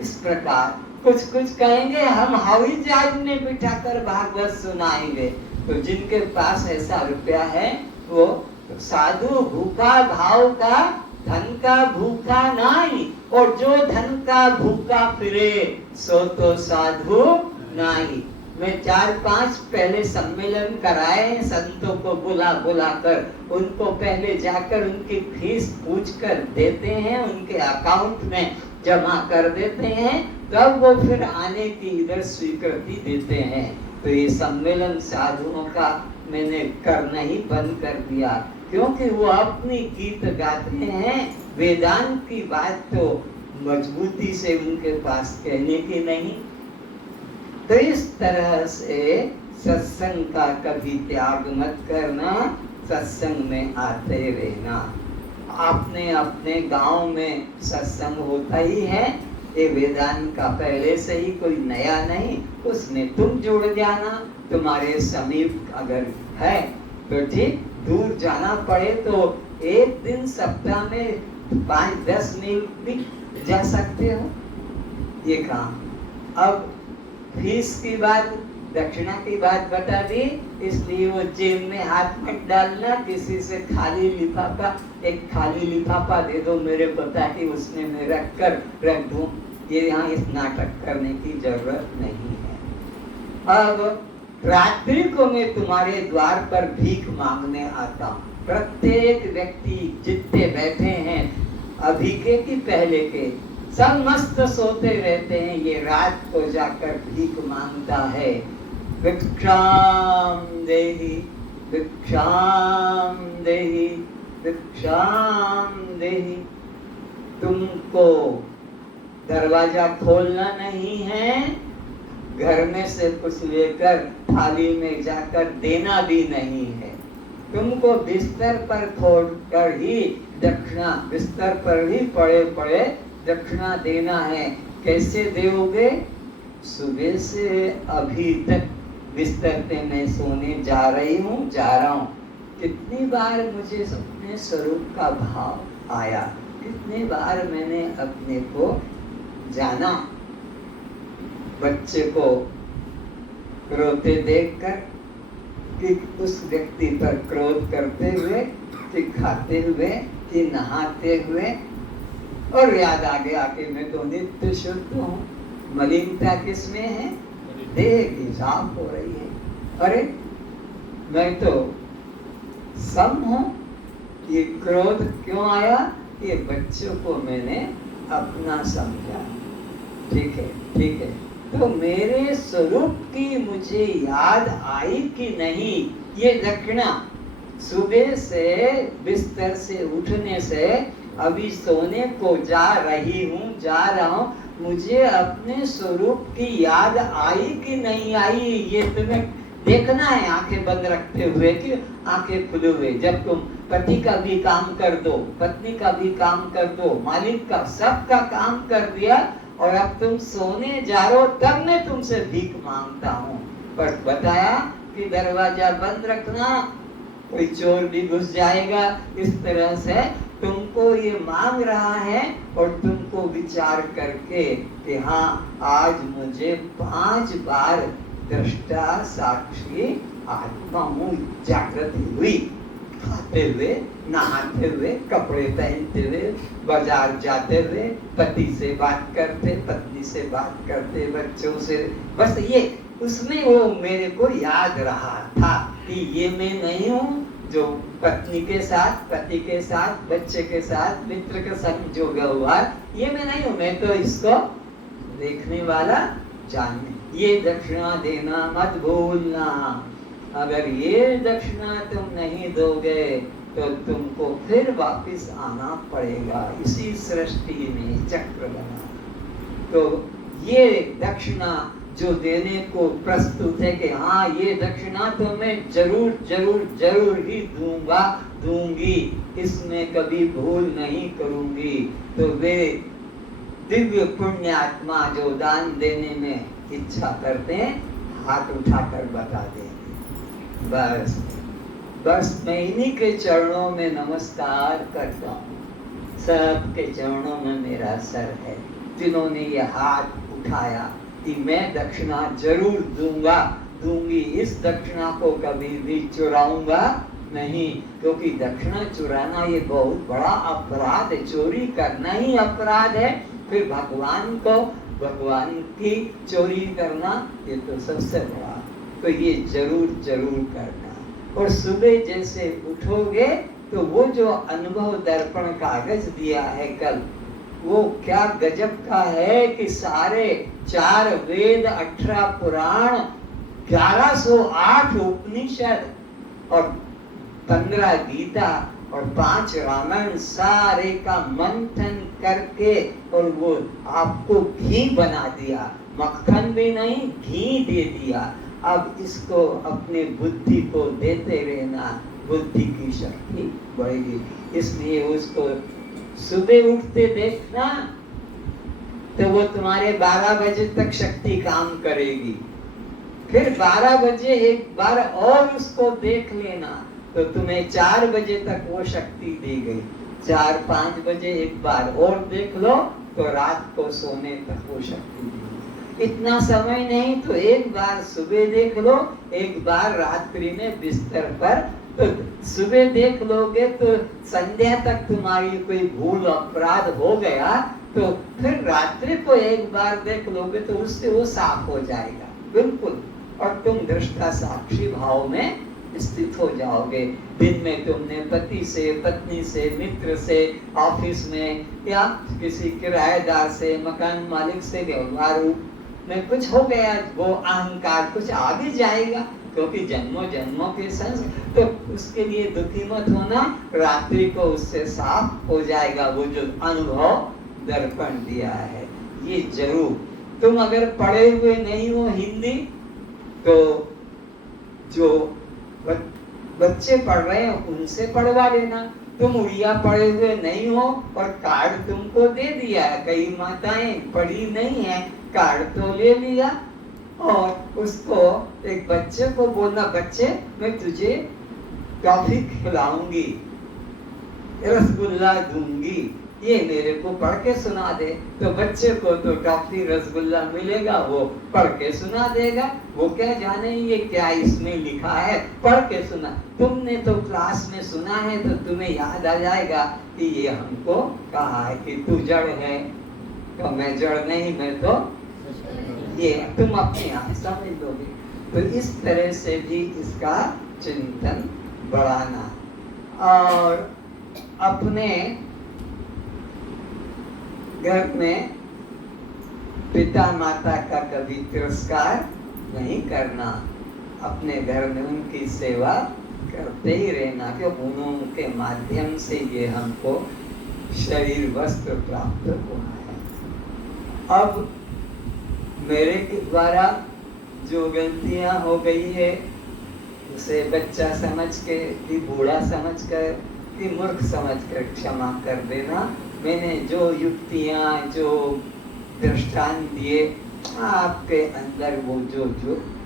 इस प्रकार कुछ कुछ कहेंगे हम हवाई जहाज में बिठाकर भागवत सुनाएंगे। तो जिनके पास ऐसा रुपया है वो साधु भूखा भाव का, धन का भूखा नहीं। और जो धन का भूखा फिरे सो तो साधु नहीं। मैं 4-5 पहले सम्मेलन कराए हैं, संतों को बुला कर उनको पहले जाकर उनकी फीस पूछ कर देते हैं, उनके अकाउंट में जमा कर देते हैं, तब वो फिर आने की इधर स्वीकृति देते हैं। तो ये सम्मेलन साधुओं का मैंने करना ही बंद कर दिया, क्योंकि वो अपनी गीत गाते हैं। वेदांत की बात तो मजबूती से उनके पास कहने की नहीं। तो इस तरह से सत्संग का कभी त्याग मत करना, सत्संग में आते रहना। आपने अपने गांव में सत्संग होता ही है, ये वेदांत का पहले से ही कोई नया नहीं, उसमें तुम जुड़ जाना। तुम्हारे समीप अगर है तो ठीक, दूर जाना पड़े तो एक दिन सप्ताह में 5-10 मील भी जा सकते हो, ये काम। अब फीस की बात, दक्षिणा की बात बता दी, इसलिए वो जेब में हाथ मत डालना। किसी से खाली लिफाफा, एक खाली लिफाफा दे दो मेरे को ताकि उसमें मैं रख दूं। ये यहाँ इस नाटक करने की जरूरत नहीं है। अब रात्रि को मैं तुम्हारे द्वार पर भीख मांगने आता हूँ। प्रत्येक व्यक्ति जितने बैठे हैं, अभी के कि पहले के, सब मस्त सोते रहते हैं, ये रात को जाकर भीख मांगता है। भिक्षाम देहि, भिक्षाम देहि, भिक्षाम देहि। तुमको दरवाजा खोलना नहीं है, घर में से कुछ लेकर थाली में जाकर देना भी नहीं है। तुमको बिस्तर पर छोड़कर ही दक्षिणा, बिस्तर पर ही पड़े पड़े दक्षिणा देना है। कैसे दोगे? सुबह से अभी तक बिस्तर पे मैं सोने जा रहा हूँ। कितनी बार मुझे अपने स्वरूप का भाव आया, कितनी बार मैंने अपने को जाना। बच्चे को रोते देखकर, कि उस व्यक्ति पर क्रोध करते हुए, कि खाते हुए, कि नहाते हुए, और याद आ गया कि मैं तो नित्य शुद्ध हूँ। मलिनता किसमें है? देह की साफ हो रही है। अरे मैं तो सम हूँ। ये क्रोध क्यों आया? ये बच्चों को मैंने अपना समझा। ठीक है, ठीक है। तो मेरे स्वरूप की मुझे याद आई कि नहीं? ये दक्षिणा सुबह से बिस्तर से उठने से अभी सोने को जा रहा हूँ, मुझे अपने स्वरूप की याद आई कि नहीं आई? ये तुम्हें देखना है, आंखें बंद रखते हुए कि आंखें खुले हुए। जब तुम पति का भी काम कर दो, पत्नी का भी काम कर दो, मालिक का, सबका काम कर दिया, और अब तुम सोने जा रहे हो, तब मैं तुमसे भीख मांगता हूँ। पर बताया कि दरवाजा बंद रखना, कोई चोर भी घुस जाएगा। इस तरह से तुमको ये मांग रहा है, और तुमको विचार करके कि हाँ, आज मुझे 5 बार दृष्टा साक्षी आत्मा हूँ जागृति हुई। खाते हुए, नहाते हुए, कपड़े पहनते हुए, बाजार जाते हुए, पति से बात करते, पत्नी से बात करते, बच्चों से, बस ये उसमें वो मेरे को याद रहा था कि ये मैं नहीं हूँ जो पत्नी के साथ, पति के साथ, बच्चे के साथ, मित्र के साथ जो व्यवहार, ये मैं नहीं हूँ। मैं तो इसको देखने वाला, जानने। ये दक्षिणा देना मत भूलना। अगर ये दक्षिणा तुम नहीं दोगे तो तुमको फिर वापस आना पड़ेगा इसी सृष्टि में, चक्र बना। तो ये दक्षिणा जो देने को प्रस्तुत है कि हाँ, ये दक्षिणा तो मैं जरूर जरूर जरूर ही दूंगी, इसमें कभी भूल नहीं करूंगी, तो वे दिव्य पुण्य आत्मा जो दान देने में इच्छा करते हैं, हाथ उठाकर बता देंगे। बस मैं इन्हीं के चरणों में नमस्कार करता हूँ। सबके चरणों में मेरा सर है, जिन्होंने ये हाथ उठाया कि मैं दक्षिणा जरूर दूंगी। इस दक्षिणा को कभी भी चुराऊंगा नहीं, क्योंकि दक्षिणा चुराना ये बहुत बड़ा अपराध है। चोरी करना ही अपराध है, फिर भगवान की चोरी करना ये तो सबसे बड़ा। तो ये जरूर जरूर करना। और सुबह जैसे उठोगे तो वो जो अनुभव दर्पण कागज दिया है कल, वो क्या गजब का है कि सारे 4 वेद, 18 पुराण, 1108 उपनिषद और 15 गीता और 5 रामायण सारे का मंथन करके और वो आपको घी बना दिया, मक्खन भी नहीं घी दे दिया। अब इसको अपने बुद्धि को देते रहना, बुद्धि की शक्ति बढ़ेगी। इसलिए उसको सुबह उठते देखना तो वो तुम्हारे 12 बजे तक शक्ति काम करेगी, फिर 12 बजे एक बार और उसको देख लेना तो तुम्हें 4 बजे तक वो शक्ति दी गई। 4-5 बजे एक बार और देख लो तो रात को सोने तक वो शक्ति दी गई। इतना समय नहीं तो एक बार सुबह देख लो, एक बार रात्रि में बिस्तर पर। तो सुबह देख लोगे तो संध्या तक तुम्हारी कोई भूल अपराध हो गया तो फिर रात्रि को एक बार देख लोगे तो उससे वो साफ हो जाएगा बिल्कुल, और तुम दृष्टा साक्षी भाव में स्थित हो जाओगे। दिन में तुमने पति से, पत्नी से, मित्र से, ऑफिस में या किसी किराएदार से, मकान मालिक से व्यवहार में कुछ हो गया, वो अहंकार कुछ आ भी जाएगा क्योंकि जन्मों जन्मों के संस्कार, तो उसके लिए दुखी मत होना, रात्रि को उससे साफ हो जाएगा वो जो अनुभव दर्पण दिया है। ये जरूर तुम अगर पढ़े हुए नहीं हो हिंदी तो जो बच्चे पढ़ रहे हैं उनसे पढ़वा लेना। तुम उड़िया पढ़े हुए नहीं हो और कार्ड तुमको दे दिया है, कई माताएं पढ़ी नहीं है, कार्ड तो ले लिया और उसको एक बच्चे को बोलना, बच्चे मैं तुझे टॉफी खिलाऊंगी, रसगुल्ला दूंगी, ये मेरे को पढ़ के सुना दे। तो बच्चे को तो टॉफी रसगुल्ला मिलेगा, वो पढ़ के सुना देगा। वो क्या जाने ये क्या इसमें लिखा है, पढ़ के सुना। तुमने तो क्लास में सुना है तो तुम्हें याद आ जाएगा कि ये हमको कहा है कि तू जड़ है, तो मैं जड़ नहीं, मैं तो ये, तुम अपने आप समझ लोगे। तो इस तरह से भी इसका चिंतन बढ़ाना और अपने घर में पिता माता का कभी तिरस्कार नहीं करना, अपने घर में उनकी सेवा करते ही रहना, क्योंकि उनके माध्यम से ये हमको शरीर वस्त्र प्राप्त हुआ है। अब मेरे द्वारा जो गलतियां हो गई है उसे बच्चा समझ के कि बूढ़ा समझ कर कि मूर्ख समझ कर क्षमा कर देना। मैंने जो युक्तियां जो दृष्टांत दिए आपके अंदर वो जो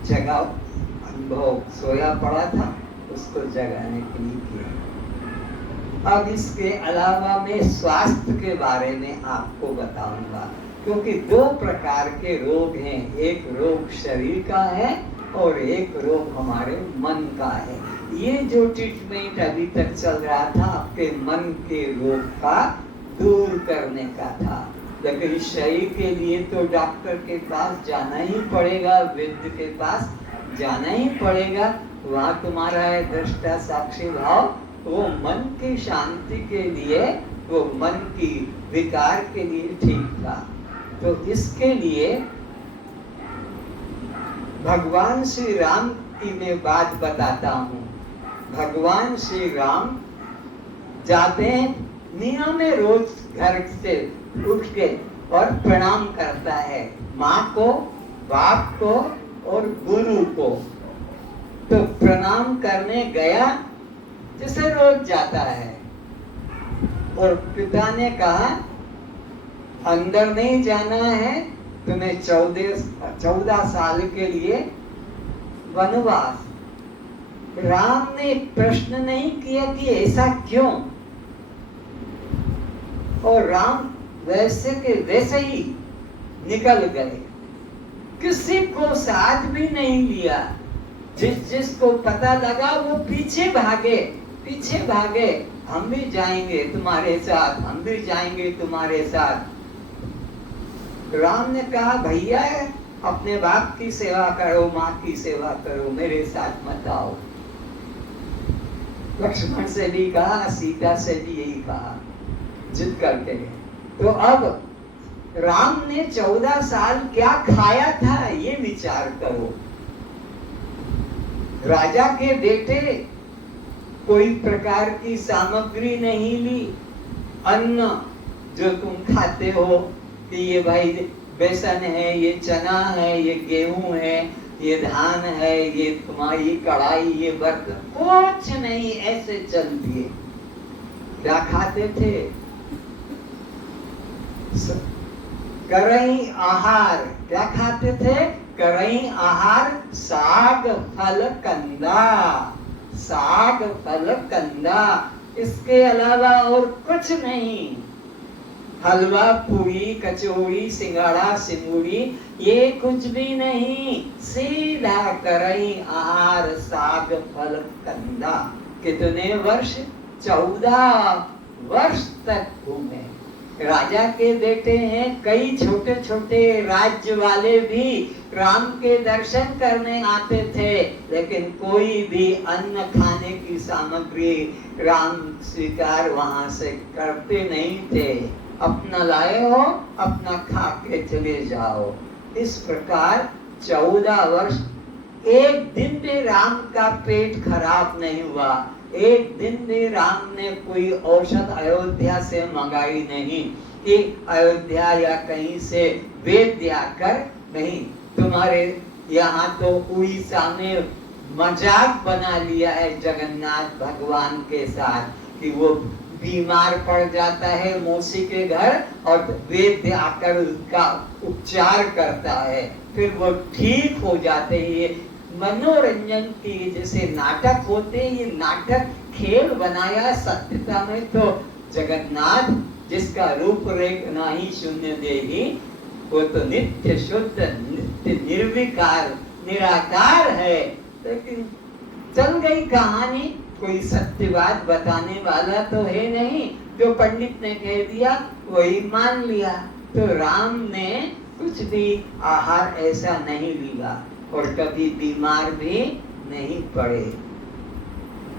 जगह अनुभव सोया पड़ा था उसको जगाने के लिए किया। अब इसके अलावा मैं स्वास्थ्य के बारे में आपको बताऊंगा, क्योंकि 2 प्रकार के रोग हैं, एक रोग शरीर का है और एक रोग हमारे मन का है। ये जो ट्रीटमेंट अभी तक चल रहा था आपके मन के रोग का दूर करने का था, लेकिन शरीर के लिए तो डॉक्टर के पास जाना ही पड़ेगा, वैद्य के पास जाना ही पड़ेगा। वहाँ तुम्हारा है दृष्टा साक्षी भाव, वो मन की शांति के लिए, वो मन की विकार के लिए ठीक था। तो इसके लिए भगवान श्री राम की मैं बात बताता हूँ। भगवान श्री राम जाते हैं नियम में, रोज घर से उठ के और प्रणाम करता है माँ को, बाप को और गुरु को। तो प्रणाम करने गया जैसे रोज जाता है और पिता ने कहा अंदर नहीं जाना है, तुम्हें 14 साल के लिए वनवास। राम ने प्रश्न नहीं किया कि ऐसा क्यों, और राम वैसे के वैसे ही निकल गए, किसी को साथ भी नहीं लिया। जिसको पता लगा वो पीछे भागे, हम भी जाएंगे तुम्हारे साथ, हम भी जाएंगे तुम्हारे साथ। राम ने कहा भैया अपने बाप की सेवा करो, माँ की सेवा करो, मेरे साथ मत आओ। लक्ष्मण से भी कहा, सीता से भी यही कहा, जिद करके गए। तो अब राम ने 14 साल क्या खाया था ये विचार करो। राजा के बेटे कोई प्रकार की सामग्री नहीं ली। अन्न जो तुम खाते हो कि ये भाई बेसन है, ये चना है, ये गेहूं है, ये धान है, ये तुम्हारी कढ़ाई, ये बर्तन, कुछ नहीं, ऐसे चल दिए। क्या खाते थे? करई आहार। क्या खाते थे? करई आहार, साग फल कंदा। साग फल कंदा, इसके अलावा और कुछ नहीं। हलवा, पूरी, कचौड़ी, सिंगाड़ा, सिंगुड़ी, ये कुछ भी नहीं। सीधा करई आहार, साग फल कंदा। कितने वर्ष? 14 वर्ष तक घूमे। राजा के बेटे हैं, कई छोटे छोटे राज्य वाले भी राम के दर्शन करने आते थे, लेकिन कोई भी अन्न खाने की सामग्री राम स्वीकार वहां से करते नहीं थे। अपना लाए हो, अपना खा के चले जाओ। इस प्रकार 14 वर्ष, एक दिन भी राम का पेट खराब नहीं हुआ। एक दिन भी राम ने कोई औषध अयोध्या से मंगाई नहीं कि अयोध्या या कहीं से वेद आकर, नहीं। तुम्हारे यहाँ तो उड़ीसा में मजाक बना लिया है जगन्नाथ भगवान के साथ कि वो बीमार पड़ जाता है मौसी के घर और वेद आकर उसका उपचार करता है, फिर वो ठीक हो जाते हैं। ये मनोरंजन की जैसे नाटक होते हैं, ये नाटक खेल बनाया। सत्यता में तो जगन्नाथ, जिसका रूप रेख नाही शून्य देही, वो तो नित्य शुद्ध, नित्य निर्विकार, निराकार है। लेकिन चल गई कहानी, कोई सत्यवाद बताने वाला तो है नहीं। जो पंडित ने कह दिया वही मान लिया। तो राम ने कुछ भी आहार ऐसा नहीं लिया और कभी बीमार भी नहीं पड़े।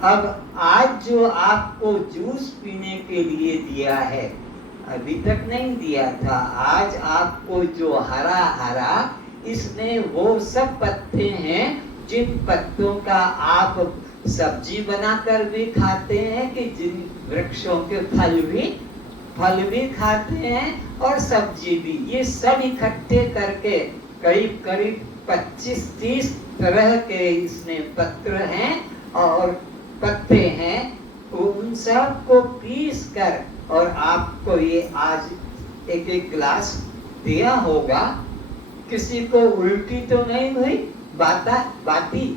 अब आज जो आपको जूस पीने के लिए दिया है, अभी तक नहीं दिया था। आज आपको जो हरा हरा, इसमें वो सब पत्ते हैं जिन पत्तों का आप सब्जी बनाकर भी खाते हैं, कि जिन वृक्षों के फल भी खाते हैं और सब्जी भी। ये सब इकट्ठे करके करीब करीब 25-30 तरह के इसमें पत्र हैं और पत्ते हैं। उन सब को पीस कर और आपको ये आज एक एक गिलास दिया होगा। किसी को उल्टी तो नहीं हुई? बाती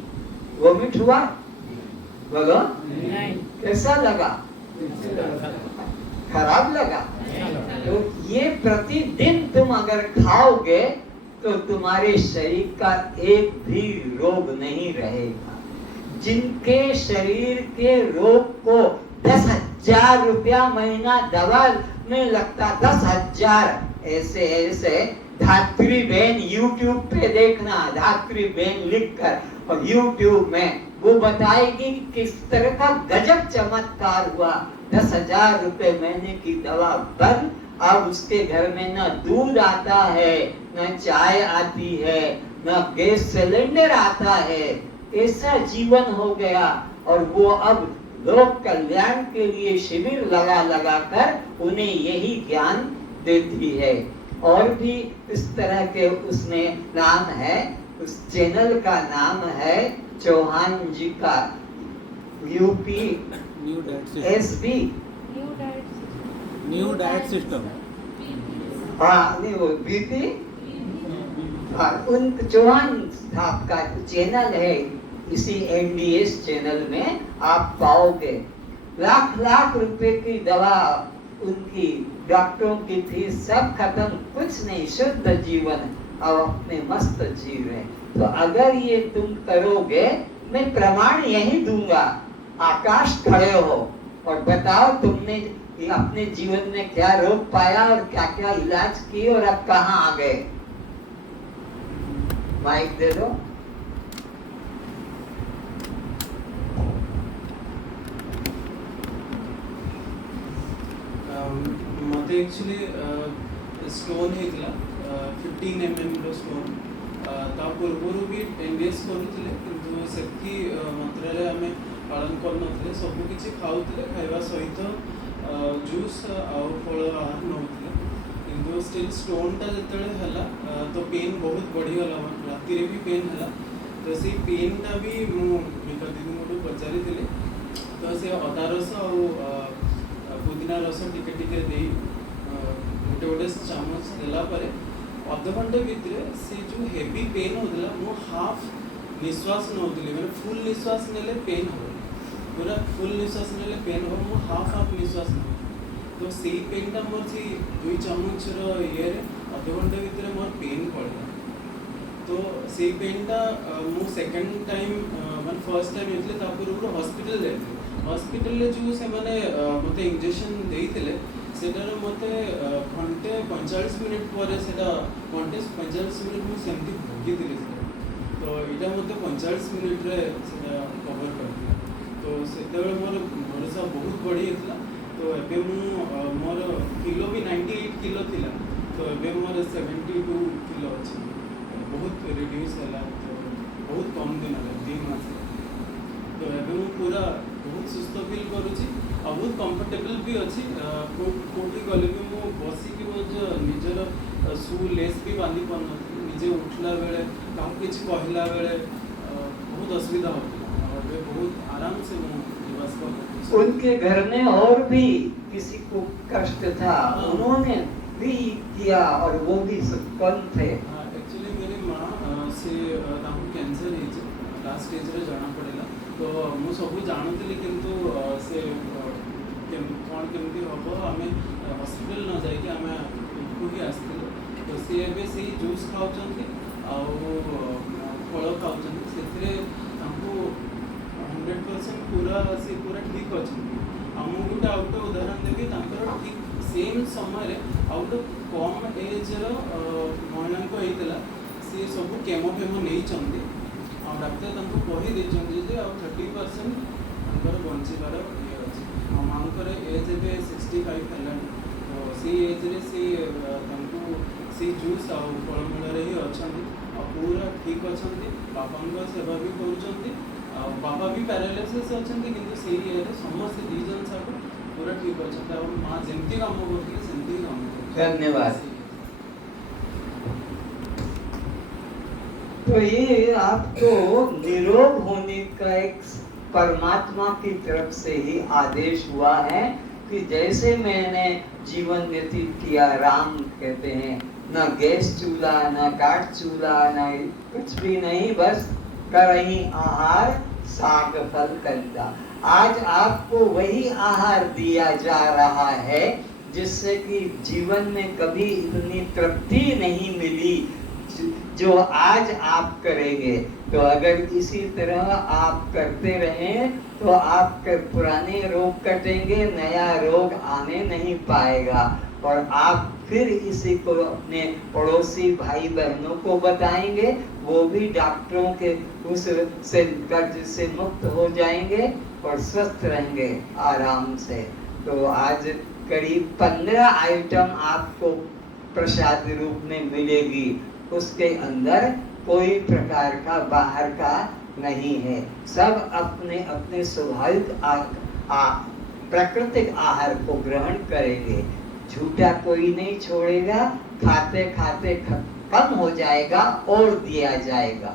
वोमिट हुआ? बोलो, कैसा लगा? खराब लगा? तो ये प्रतिदिन तुम अगर खाओगे तो तुम्हारे शरीर का एक भी रोग नहीं रहेगा। जिनके शरीर के रोग को 10,000 रुपया महीना दवा में लगता, 10,000, ऐसे ऐसे धात्री बहन YouTube पे देखना, धात्री बहन लिखकर, और YouTube में वो बताएगी किस तरह का गजब चमत्कार हुआ। 10,000 रुपए महीने की दवा बंद। अब उसके घर में न दूध आता है, न चाय आती है, न गैस सिलेंडर आता है। ऐसा जीवन हो गया। और वो अब लोक कल्याण के लिए शिविर लगा कर उन्हें यही ज्ञान देती है। और भी इस तरह के उसमें नाम है, उस चैनल का नाम है चौहान जी का UP SB new diet system. हाँ, नहीं, वो BP, हाँ, उन चौहान साहब का चैनल है। इसी NDS चैनल में आप पाओगे लाख रुपए की दवा, उनकी डॉक्टरों की फीस सब खत्म, कुछ नहीं, शुद्ध जीवन, अब अपने मस्त जीव है। तो अगर ये तुम करोगे, मैं प्रमाण यही दूंगा, आकाश खड़े हो और बताओ तुमने अपने जीवन में क्या रोग पाया और क्या क्या इलाज किए और अब कहाँ आ गए। माइक दे दो। मते एक्चुअली स्टोन होता 15 mm स्टोन ता पूर्व भी 10 सीरियस करूଥିଲେ किंतु सेति मात्रा रे हमें पालन करनଥିଲେ सब किछि खाउଥିଲେ खाइबा सहित जूस आ फल आहार नउଥିଲେ किंतु स्टिल स्टोन टा जतले हला तो पेन बहुत बढ़ी गला राति रे भी पेन हला तो से पेन टा भी मु मिका दीदी मोटू पचारि थिले तो से अदा रस आ पुदीना रस टिके टिके देई गोटे गोटे चामच देला परे अध घंटे भितर से जो हेवी पेन होता मु हाफ निश्वास नौली मैंने फुल निश्वास नेले पेन हो पूरा फुल निश्वास नेले पेन हो मु हाफ हाफ निश्वास नौ तो से पेनटा मोर से 2 चामचर ये अध घंटे भितर मोर पेन पड़ा तो से पेनटा मु सेकंड टाइम मैं फर्स्ट टाइम ये पूर्व हॉस्पिटल जाते हॉस्पिटल जो से मैंने मत इंजेक्शन देते सेटार मत घंटे 45 मिनट पर घंटे 45 मिनट मुझे सेमती भोगी थी तो यहाँ मत 45 मिनट रे कवर कर तो से मोर भरोसा बहुत बढ़ी था तो एबे मोर किलो भी 98 किलो थिला तो एबे मोर 72 किलो अच्छी बहुत रिड्यूस है तो बहुत कम दिन है 3 मास तो एबे पूरा बहुत सुस्थ फील करुँची आ बहुत कंफर्टेबल भी अच्छी कोठी गले भी मु बसिक निजर सु लेस भी बांधि पार निजे उठला बेले काम किसी कहला बेले बहुत असुविधा होता बहुत आराम से उनके घर में और भी किसी को कष्ट था उन्होंने भी किया और वो भी कम थे एक्चुअली मेरी माँ से कैंसर है लास्ट स्टेज रे जाना पड़ेगा तो मु सब जानूली किंतु से कौन केमती हम आम हॉस्पिटल न जाकि आम एठू ही आसलु तो सी ए से जूस खाऊँ फल खाऊँ से 100% पूरा से पूरा ठीक अच्छा आमको गोटे आउट उदाहरण देवी ठीक सेम समय आउट कम एज महिला होता सी सब केमो फेमो नहीं डाक्तर कहीदे 30% बचार ये अच्छे माँकर एज ए 65 है तो सी एज्रे सी जूस आ फलमूल ही अच्छा पूरा ठीक अच्छा बापा सेवा भी कर बाबा भी पैरालिसिस अच्छा किंतु से समस्त दी जन सब पूरा ठीक अच्छा माँ जमती काम करते सेमती काम धन्यवाद तो ये आपको निरोग होने का एक परमात्मा की तरफ से ही आदेश हुआ है कि जैसे मैंने जीवन व्यतीत किया राम कहते हैं न गैस चूल्हा न काठ चूल्हा न कुछ भी नहीं बस करही आहार साग फल कलिता आज आपको वही आहार दिया जा रहा है जिससे कि जीवन में कभी इतनी तृप्ति नहीं मिली जो आज आप करेंगे तो अगर इसी तरह आप करते रहें तो आपके पुराने रोग कटेंगे नया रोग आने नहीं पाएगा और आप फिर इसी को अपने पड़ोसी भाई बहनों को बताएंगे वो भी डॉक्टरों के उस से कर्ज से मुक्त हो जाएंगे और स्वस्थ रहेंगे आराम से तो आज करीब 15 आइटम आपको प्रसाद रूप में मिलेगी उसके अंदर कोई प्रकार का बाहर का नहीं है सब अपने अपने स्वाभाविक प्राकृतिक आहार को ग्रहण करेंगे झूठा कोई नहीं छोड़ेगा खाते खाते कम हो जाएगा और दिया जाएगा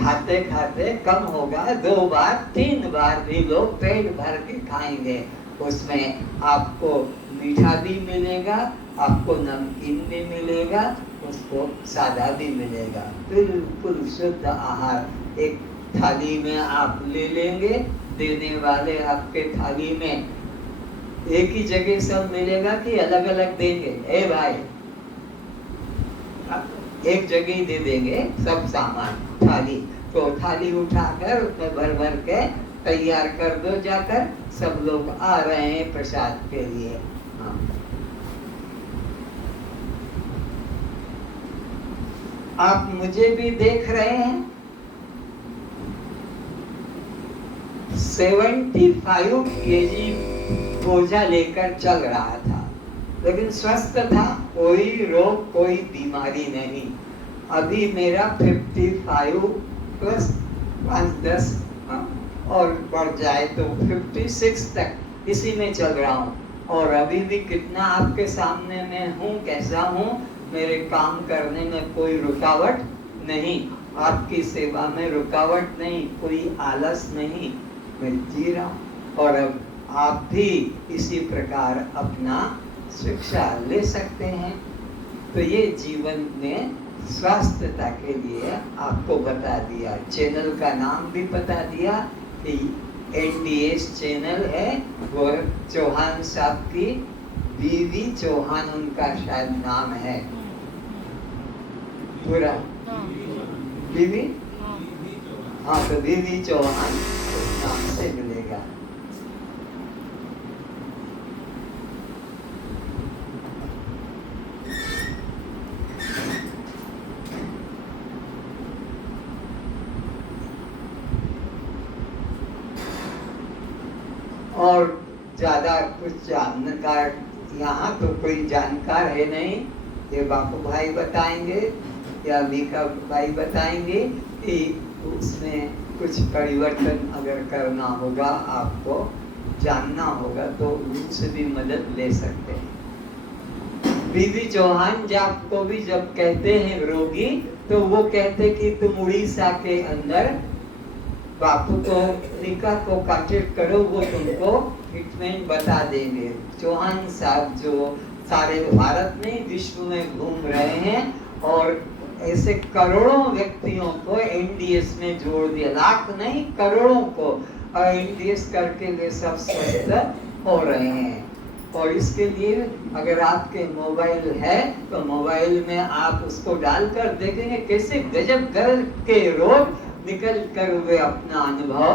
खाते खाते कम होगा 2 बार 3 बार भी लोग पेट भर के खाएंगे उसमें आपको मीठा भी मिलेगा आपको नमकीन भी मिलेगा उसको सादा भी मिलेगा बिल्कुल शुद्ध आहार एक थाली में आप ले लेंगे देने वाले आपके थाली में एक ही जगह सब मिलेगा कि अलग अलग देंगे ए भाई एक जगह ही दे देंगे सब सामान थाली तो थाली उठाकर उसमें भर भर के तैयार कर दो जाकर सब लोग आ रहे हैं प्रसाद के लिए हाँ। आप मुझे भी देख रहे हैं 75 केजी बोझा लेकर चल रहा था लेकिन स्वस्थ था कोई रोग कोई बीमारी नहीं अभी मेरा 55 प्लस 5-10 और बढ़ जाए तो 56 तक इसी में चल रहा हूँ। और अभी भी कितना आपके सामने मैं हूँ, कैसा हूँ, मेरे काम करने में कोई रुकावट नहीं, आपकी सेवा में रुकावट नहीं, कोई आलस नहीं, मैं जी रहा हूँ। और अब आप भी इसी प्रकार अपना शिक्षा ले सकते हैं। तो ये जीवन में स्वास्थ्यता के लिए आपको बता दिया, चैनल का नाम भी बता दिया कि NDS चैनल है, वो चौहान साहब की बीवी चौहान उनका शायद नाम है पूरा, बीवी, हाँ, तो बीवी चौहान उस नाम से मिलेगा। और ज्यादा कुछ जानकार यहाँ तो कोई जानकार है नहीं, ये बापू भाई बताएंगे या मीका भाई बताएंगे कि उसमें कुछ परिवर्तन अगर करना होगा, आपको जानना होगा तो उनसे भी मदद ले सकते हैं। बीवी चौहान को भी जब कहते हैं रोगी, तो वो कहते कि तुम उड़ीसा के अंदर बापू को मीका को कांटेक्ट करो, वो तुमको ट्रीटमेंट बता देंगे। चौहान साहब जो सारे भारत में विश्व में घूम रहे हैं और ऐसे करोड़ों व्यक्तियों को NDS में जोड़ दिया, लाख नहीं करोड़ों को, और NDS करके वे सब स्वस्थ हो रहे हैं। और इसके लिए अगर आपके मोबाइल है तो मोबाइल में आप उसको डालकर देखेंगे कैसे गजब गजब के रोग निकल कर वे अपना अनुभव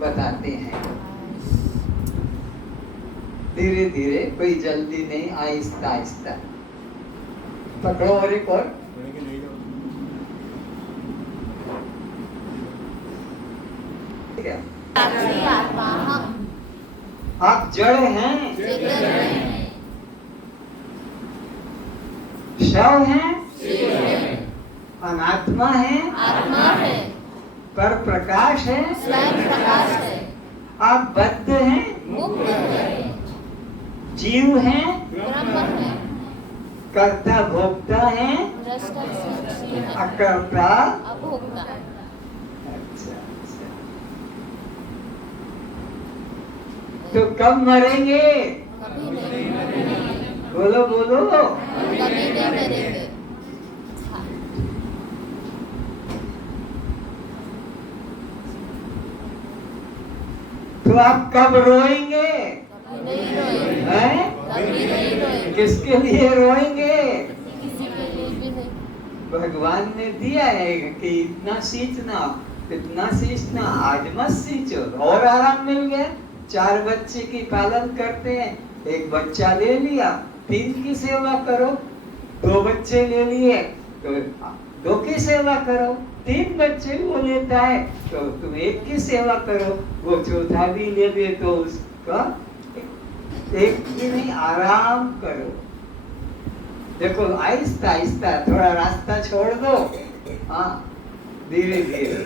बताते हैं। धीरे धीरे, कोई जल्दी नहीं, आहिस्ता आहिस्ता पकड़ो। और एक और क्या, आप जड़ हैं, शव हैं, अनात्मा है, पर प्रकाश है, आप बद्ध हैं, जीव हैं, कर्ता भोक्ता हैं, अकर्ता अभोक्ता। अच्छा, तो कब मरेंगे? बोलो बोलो। कभी नहीं मरेंगे। तो आप कब रोएंगे? नहीं रोएंगे। हैं? कभी नहीं रोएंगे। किसके लिए रोएंगे? किसी के लिए भी नहीं। भगवान ने दिया है कि इतना सींचना, इतना सींचना, आज मत सींचो, और आराम मिल गया। 4 बच्चे की पालन करते हैं, 1 बच्चा ले लिया, 3 की सेवा करो, 2 बच्चे ले लिए तो 2 की सेवा करो, 3 बच्चे वो लेता है तो तुम 1 की सेवा करो, वो चौथा भी ले ले तो उसका 1 भी नहीं, आराम करो। देखो आहिस्ता आहिस्ता थोड़ा रास्ता छोड़ दो, हाँ, धीरे धीरे।